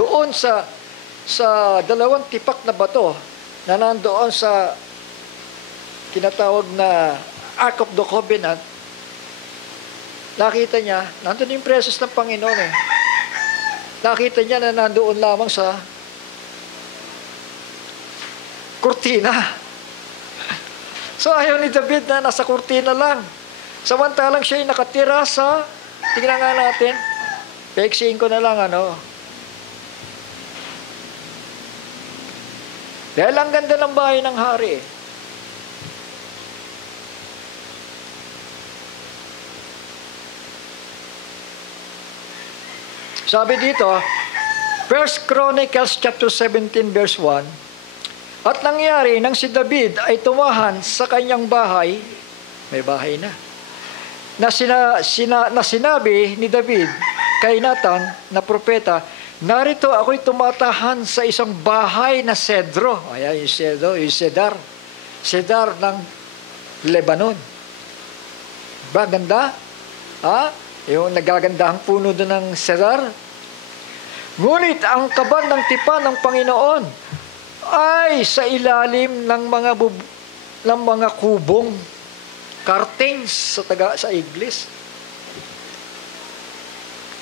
doon sa dalawang tipak na bato na nandoon sa tinatawag na Ark of the Covenant. Nakita niya, nandun yung presence ng Panginoon Nakita niya na nandoon lamang sa kurtina. So ayaw ni David na nasa kurtina lang. Samantalang siya ay nakatira sa, tingnan nga natin, paiksiin ko na lang dahil ang ganda ng bahay ng hari. Sabi dito, 1 Chronicles chapter 17 verse 1, at nangyari nang si David ay tumahan sa kanyang bahay, may bahay na sinabi ni David kay Nathan na propeta, narito ako'y tumatahan sa isang bahay na sedro. Ayan yung sedro, yung cedar ng Lebanon. Ba, ganda? Yung nagagandahang puno doon ng cedar. Ngunit ang kaban ng tipan ng Panginoon ay sa ilalim ng mga kubong, curtains sa English.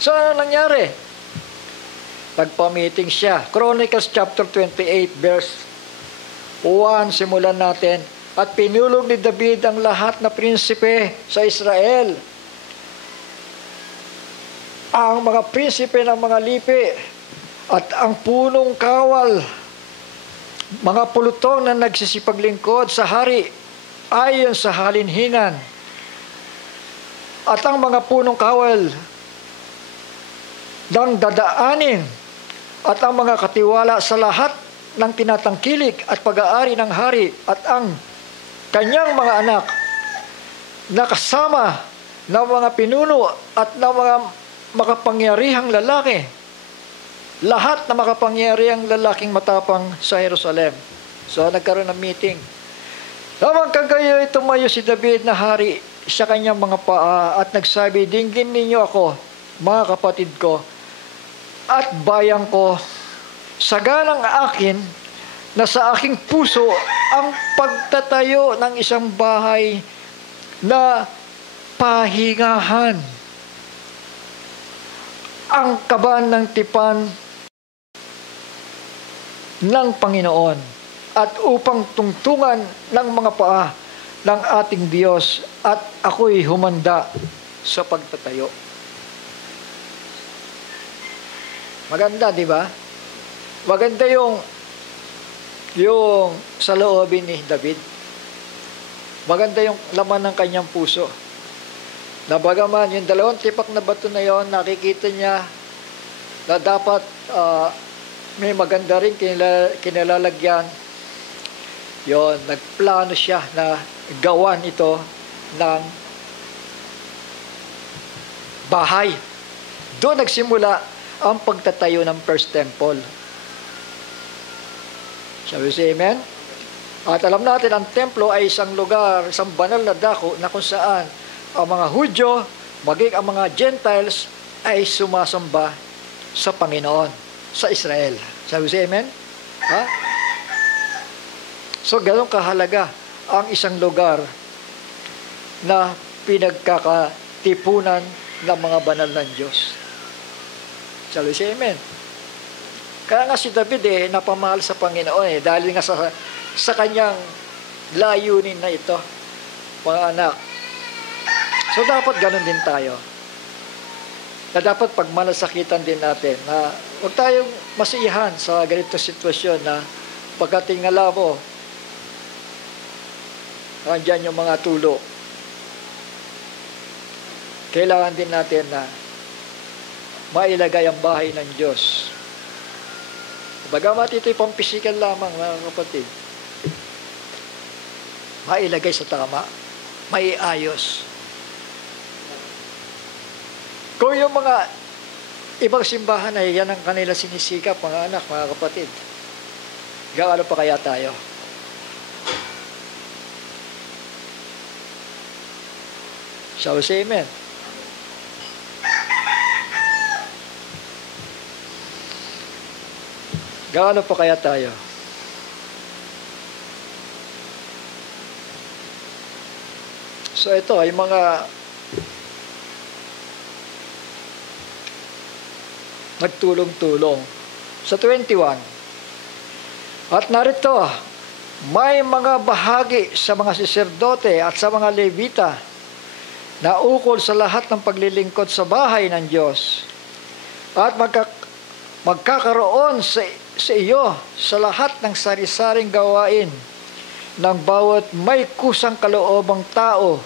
So ano nangyari? Nagpa-meeting siya. Chronicles chapter 28 verse 1, simulan natin. At pinulog ni David ang lahat na prinsipe sa Israel. Ang mga prinsipe ng mga lipi at ang punong kawal, mga pulutong na nagsisipaglingkod sa hari ayon sa halinhinan. At ang mga punong kawal ng dadaanin at ang mga katiwala sa lahat ng tinatangkilik at pag-aari ng hari at ang kanyang mga anak na kasama ng mga pinuno at ng mga makapangyarihang lalaki. Lahat na makapangyarihang lalaking matapang sa Jerusalem. So, nagkaroon ng meeting. Lamang kagayo tumayo si David na hari sa kanyang mga paa at nagsabi, dinggin ninyo ako, mga kapatid ko, at bayang ko, sagalang akin na sa aking puso ang pagtatayo ng isang bahay na pahingahan. Ang kaban ng tipan ng Panginoon at upang tungtungan ng mga paa ng ating Diyos at ako'y humanda sa pagtatayo. Maganda, di ba? Maganda yung sa loobin ni David. Maganda yung laman ng kanyang puso. Na bagaman yung dalawang tipak na bato na yon, nakikita niya na dapat may maganda rin kinalalagyan. Yon, nagplano siya na gawan ito ng bahay. Doon nagsimula ang pagtatayo ng First Temple. Sabi si Amen? At alam natin, ang templo ay isang lugar, isang banal na dako na kung saan ang mga Hudyo, maging ang mga Gentiles ay sumasamba sa Panginoon, sa Israel. Sabi si Amen? Ha? So, ganun kahalaga ang isang lugar na pinagkakatipunan ng mga banal ng Diyos. Sabi si Amen? Kaya nga si David napamahal sa Panginoon dahil nga sa kanyang layunin na ito, mga anak. So, dapat ganun din tayo. Na dapat pagmalasakitan din natin na huwag tayong masiyahan sa ganito sitwasyon na pagkatingala mo, andyan yung mga tulo. Kailangan din natin na mailagay ang bahay ng Diyos. Bagamat ito'y pampisikal lamang, mga kapatid, mailagay sa tama, maiayos. Kung yung mga ibang simbahan ay yan ang kanila sinisikap, mga anak, mga kapatid, gaano pa kaya tayo? Shall we say amen? Gaano pa kaya tayo? So ito ay mga nagtulong-tulong. Sa 21, at narito, may mga bahagi sa mga saserdote at sa mga Levita na ukol sa lahat ng paglilingkod sa bahay ng Diyos at magkakaroon sa iyo sa lahat ng sari-saring gawain ng bawat may kusang kaloobang tao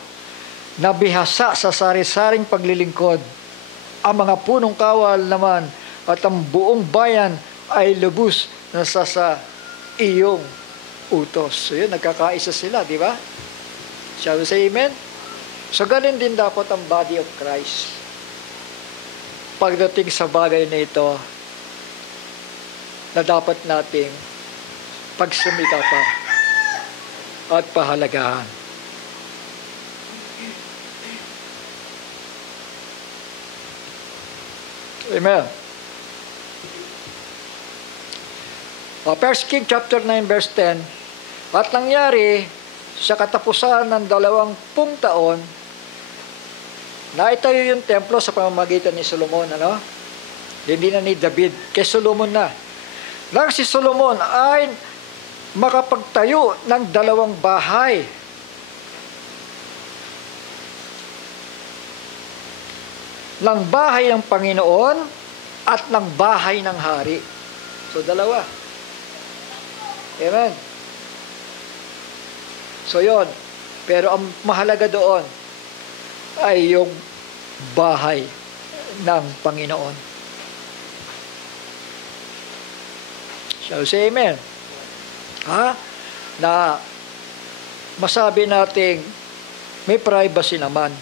na bihasa sa sari-saring paglilingkod. Ang mga punong kawal naman at ang buong bayan ay lubos na sa iyong utos. So yun, nagkakaisa sila, di ba? Shall we say amen? So ganun din dapat ang body of Christ. Pagdating sa bagay na ito, na dapat nating pagsumikapan at pahalagahan. Amen. 1 King chapter 9 verse 10, at nangyari sa katapusan ng 20 taon na itayo yung templo sa pamamagitan ni Solomon, Hindi na ni David, kay Solomon na. Nang si Solomon ay makapagtayo ng 2 bahay. Ng bahay ng Panginoon at ng bahay ng hari. So, 2. Amen. So, yon. Pero ang mahalaga doon ay yung bahay ng Panginoon. Shall we say amen? Na masabi nating may privacy naman.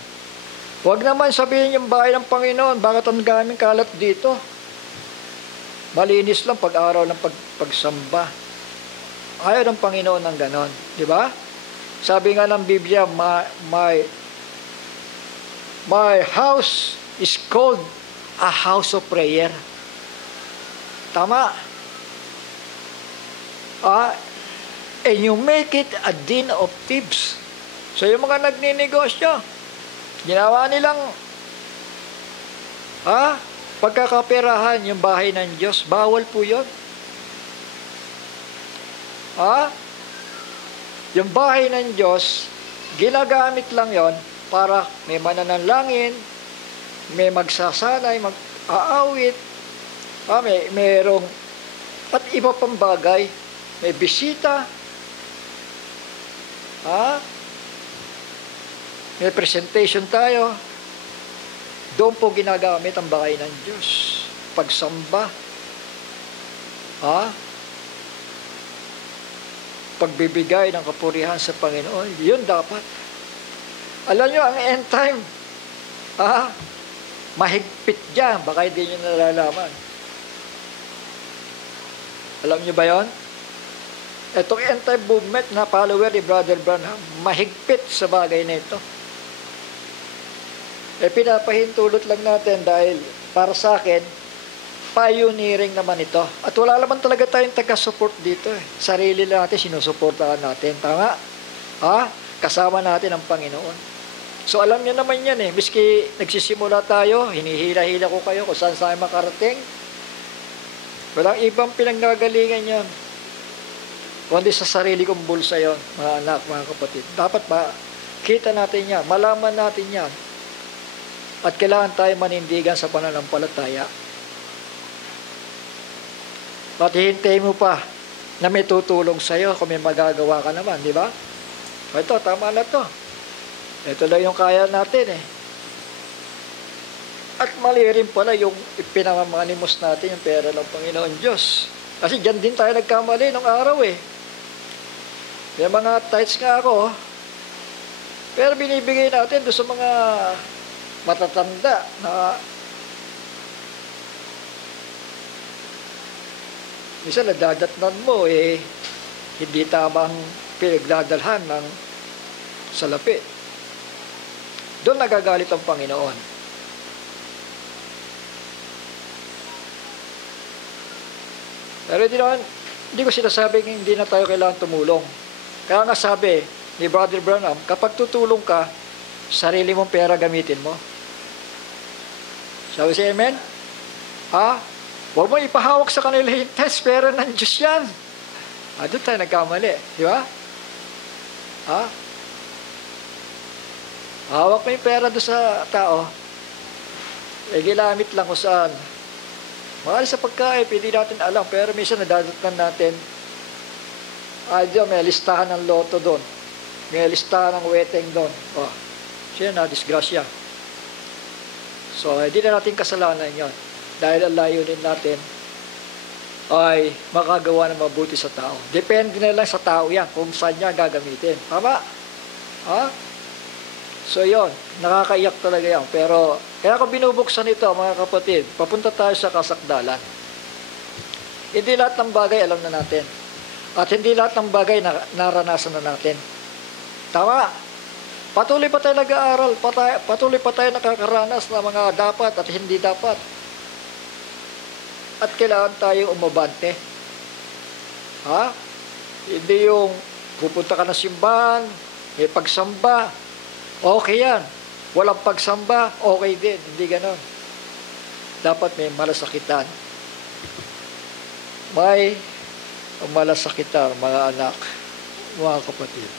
Huwag naman sabihin yung bahay ng Panginoon, bakit ang daming kalat dito? Malinis lang pag-araw ng pagsamba. Ayaw ng Panginoon ng ganon. Di ba? Sabi nga ng Biblia, my house is called a house of prayer. Tama. And you make it a den of thieves. So yung mga nagninegosyo, ginawa nilang pagkakaperahan yung bahay ng Diyos. Bawal po yun. Yung bahay ng Diyos, ginagamit lang yon para may mananalangin, may magsasanay, mag-aawit, mayroong at iba pang bagay, may bisita, may presentation tayo. Doon po ginagamit ang bahay ng Diyos. Pagsamba, pagbibigay ng kapurihan sa Panginoon, yun dapat. Alam nyo, ang end time, mahigpit dyan, baka hindi nyo nalalaman. Alam nyo ba yun? Itong end time movement na follower ni Brother Branham, mahigpit sa bagay na ito. Pinapahintulot lang natin dahil para sa akin, pioneering naman ito. At wala naman talaga tayong taga-support dito. Sarili lang natin, sinusuportahan natin. Tama? Kasama natin ang Panginoon. So alam niyo naman yan Miski nagsisimula tayo, hinihila-hila ko kayo kung saan tayo makarating. Walang ibang pinanggagalingan yan. Kundi sa sarili kong bulsa yon, mga anak, mga kapatid. Dapat makita natin yan, malaman natin yan. At kailangan tayo manindigan sa pananampalataya. At hihintay mo pa na may tutulong sa'yo kung may magagawa ka naman, di ba? Ito, tama na to. Ito lang yung kaya natin At mali rin pala yung pinamamanimos natin yung pera ng Panginoon Diyos. Kasi dyan din tayo nagkamali nung araw May mga tithes nga ako, pero binibigay natin doon sa mga matatanda na minsan nadadatnan mo hindi tamang pinagdadalhan ng salapi. Doon nagagalit ang Panginoon. Pero hindi ko sinasabing hindi na tayo kailangan tumulong. Kaya nga sabi ni Brother Branham, kapag tutulong ka, sarili mong pera gamitin mo. Shall we say amen? Huwag mo ipahawak sa kanila yung test, pera ng Diyos yan. Doon tayo nagkamali. Di ba? Hawak mo yung pera doon sa tao, ginamit lang kung saan. Mahal sa pagkain, hindi natin alam, pero minsan nadadatnan natin, may listahan ng loto doon. May listahan ng weteng doon. Siya na, disgrasya. So, hindi na natin kasalanan yon. Dahil ang layunin natin ay makagawa ng mabuti sa tao. Depende na lang sa tao yan kung saan niya gagamitin. Tama? So, yon. Nakakaiyak talaga yan. Pero, kaya ko binubuksan ito, mga kapatid, papunta tayo sa kasakdalan. Hindi lahat ng bagay alam na natin. At hindi lahat ng bagay naranasan na natin. Tama? Patuloy pa tayo nag-aaral, patuloy pa tayo nakakaranas ng mga dapat at hindi dapat. At kailangan tayo umabante. Hindi yung pupunta ka na simbahan, may pagsamba, okay yan. Walang pagsamba, okay din. Hindi ganon. dapat may malasakitan. May malasakitan, mga anak, mga kapatid.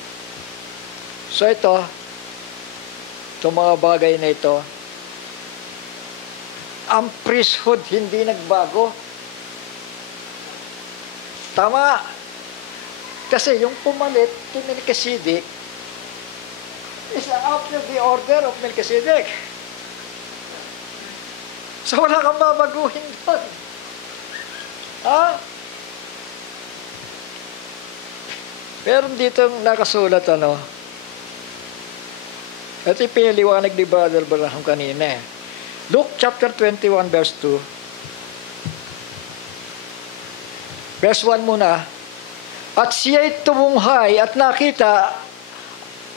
So itong mga bagay na ito, ang priesthood hindi nagbago. Tama. Kasi yung pumalit to Melchizedek is after the order of Melchizedek. So wala kang babaguhin doon. Ha? Meron dito nakasulat, ito yung pinaliwanag ni Brother Branham kanina. Luke chapter 21 verse 2. Verse 1 muna. At siya'y tumunghay at nakita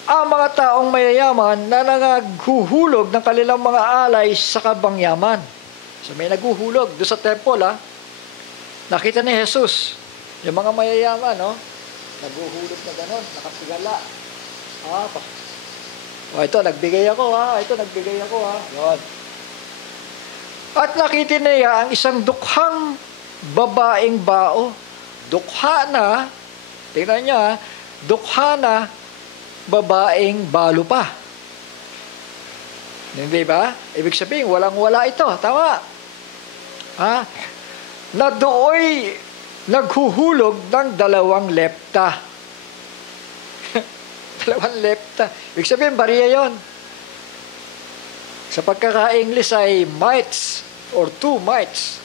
ang mga taong mayayaman na nangaghuhulog ng kanilang mga alay sa kabangyaman. So may naghuhulog doon sa temple, Nakita ni Jesus, yung mga mayayaman, naghuhulog na gano'n, nakasigala. Ito, nagbigay ako, Ito, nagbigay ako, Yun. At nakita niya ang isang dukhang babaeng bao. Dukha na, tingnan niya, dukha na babaeng balo pa. Hindi ba? Ibig sabihin, walang-wala ito. Tama. Na dooy naghuhulog ng 2 lepta. 2 lepta. Ibig sabihin, bariya yon. Sa pagkaka-English ay mites or 2 mites.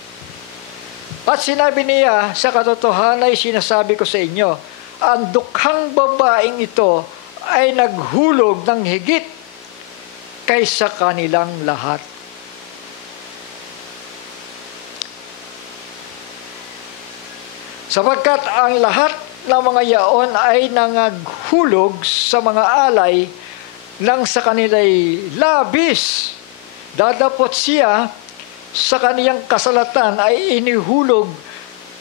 At sinabi niya, sa katotohanan ay sinasabi ko sa inyo, ang dukhang babaeng ito ay naghulog ng higit kaysa kanilang lahat. Sapagkat ang lahat ng mga yaon ay nangaghulog sa mga alay nang sa kanila'y labis. Dadapot siya sa kaniyang kasalatan ay inihulog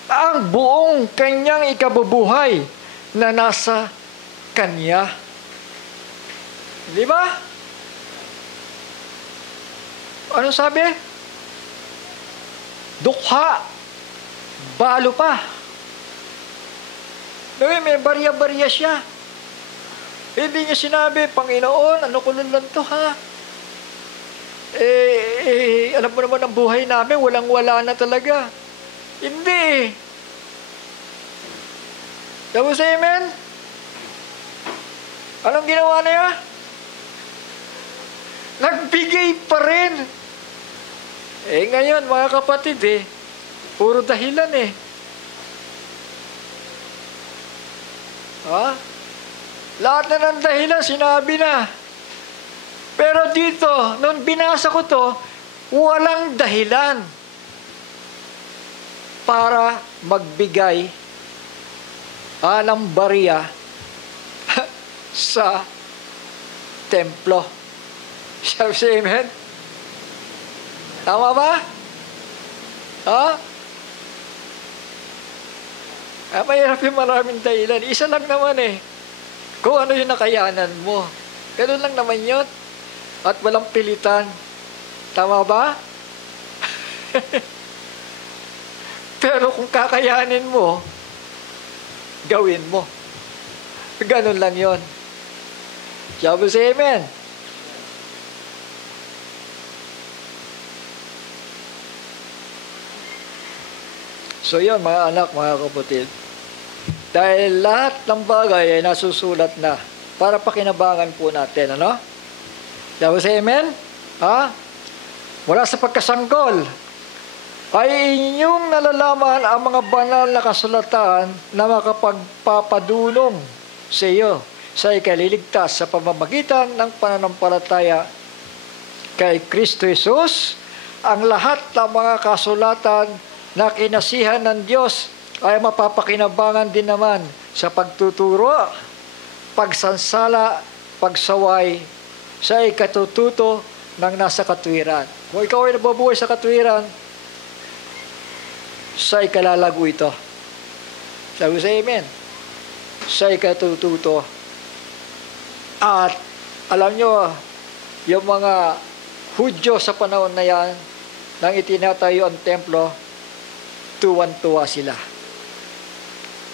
ang buong kanyang ikabubuhay na nasa kanya. Di ba? Ano sabi? Dukha, balo pa. May barya-barya siya. Hindi niya sinabi, Panginoon, ano ko lang to, alam mo naman ang buhay namin, walang-wala na talaga. Hindi. Tapos, amen? Anong ginawa niya? Nagbigay pa rin. Ngayon, mga kapatid, puro dahilan Lahat na ng dahilan, sinabi na. Pero dito, nung binasa ko to, walang dahilan para magbigay ng barya sa templo. Shall we say amen? Tama ba? Mahirap yung maraming dahilan. Isa lang naman kung ano yung nakayanan mo. Ganun lang naman yun. At walang pilitan. Tama ba? Pero kung kakayanin mo, gawin mo. Ganun lang yun. Shall we say amen? So yun, mga anak, mga kapatid. Dahil lahat ng bagay ay nasusulat na para pakinabangan po natin, Shall we say amen? Mula sa pagkasanggol, ay inyong nalalaman ang mga banal na kasulatan na makapagpapadulong sa iyo sa ikaliligtas sa pamamagitan ng pananampalataya kay Kristo Jesus. Ang lahat ng mga kasulatan na kinasihan ng Diyos ay mapapakinabangan din naman sa pagtuturo, pagsansala, pagsaway sa ikatututo ng nasa katwiran. Kung ikaw ay nababuhay sa katwiran, sa ikalalago ito. Sabi sa amen. Sa ikatututo. At alam nyo, yung mga Hudyo sa panahon na yan, nang itinatayo ang templo, tuwan-tuwa sila.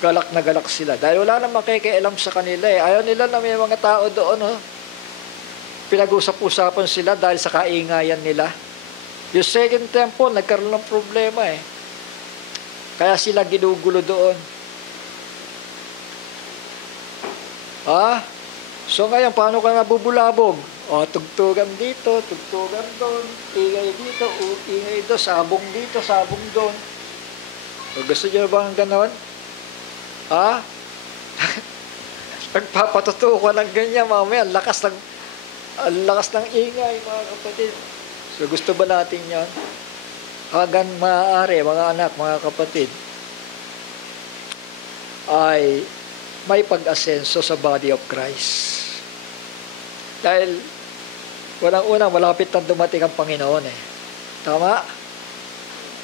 Galak na galak sila. Dahil wala nang makikialam sa kanila eh. Ayaw nila na may mga tao doon. Oh. Pinag-usap-usapan sila dahil sa kaingayan nila. Yung second temple, nagkaroon ng problema eh. Kaya sila ginugulo doon. So ngayon, paano ka nabubulabog? Tugtugan dito, tugtugan doon, ingay dito, ingay doon, sabong dito, sabong doon. Gusto nyo ba ng ganon? Nagpapatotoo ka ng ganyan, mamaya, ang lakas ng ingay, mga kapatid. So, gusto ba natin yan? Hanggang maaari, mga anak, mga kapatid, ay may pag-asenso sa body of Christ. Dahil, unang-unang, malapit na dumating ang Panginoon eh. Tama?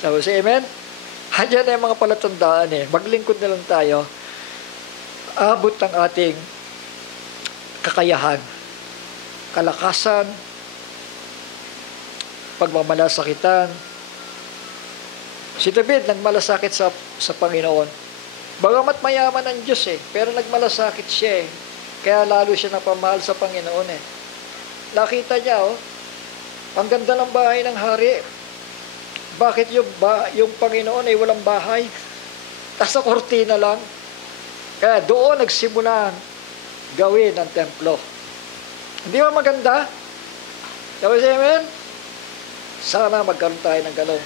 Sabi si Amen? Handiyan na yung mga palatandaan eh. Maglingkod na lang tayo. Abot ng ating kakayahan, kalakasan, pagmamalasakitan. Si David nagmalasakit sa Panginoon. Bagamat mayaman ang Diyos eh, pero nagmalasakit siya eh. Kaya lalo siya napamahal sa Panginoon eh. Nakita niya ang ganda ng bahay ng hari. Bakit yung Panginoon ay walang bahay? Tapos sa kortina lang. Kaya doon nagsimulan gawin ang templo. Hindi ba maganda? Sabi siya, amen? Sana magkaroon tayo ng ganong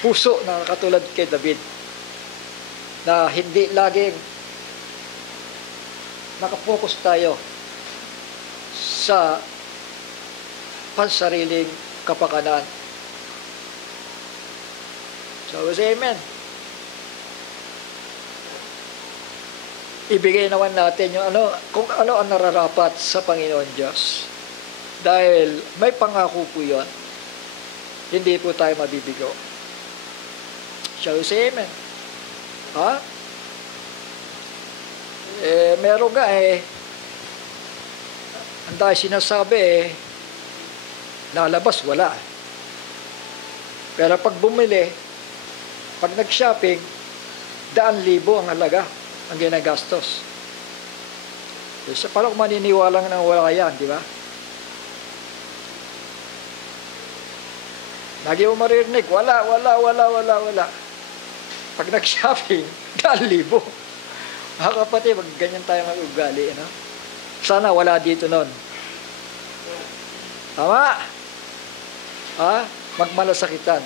puso na katulad kay David. Na hindi laging nakapokus tayo sa pansariling kapakanan. So, say amen. Ibigay naman natin yung kung ano ang nararapat sa Panginoon Diyos. Dahil may pangako po yun. Hindi po tayo mabibigo. Shall we say amen? Meron nga ang dahil sinasabi lalabas, wala. Pero pag bumili, pag nag-shopping, 100,000 ang halaga ang ginagastos. So, paano kung maniniwala ng wala yan, di ba? Lagi mo maririnig, wala. Pag nag-shopping, 100,000. Mga kapatid, ganyan tayo mag-ugali, no? Sana wala dito nun. Tama? Magmalasakitan.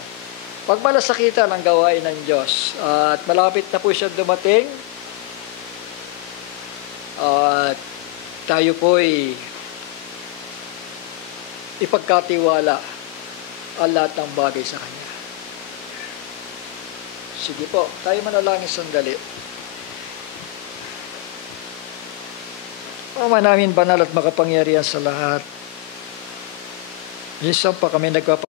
Pagmalasakitan ang gawain ng Diyos. At malapit na po siya dumating. At tayo po'y ipagkatiwala ang lahat ng bagay sa Kanya. Sige po, tayo manalangin sandali. Ama namin banal at makapangyarihan sa lahat. Minsan pa kami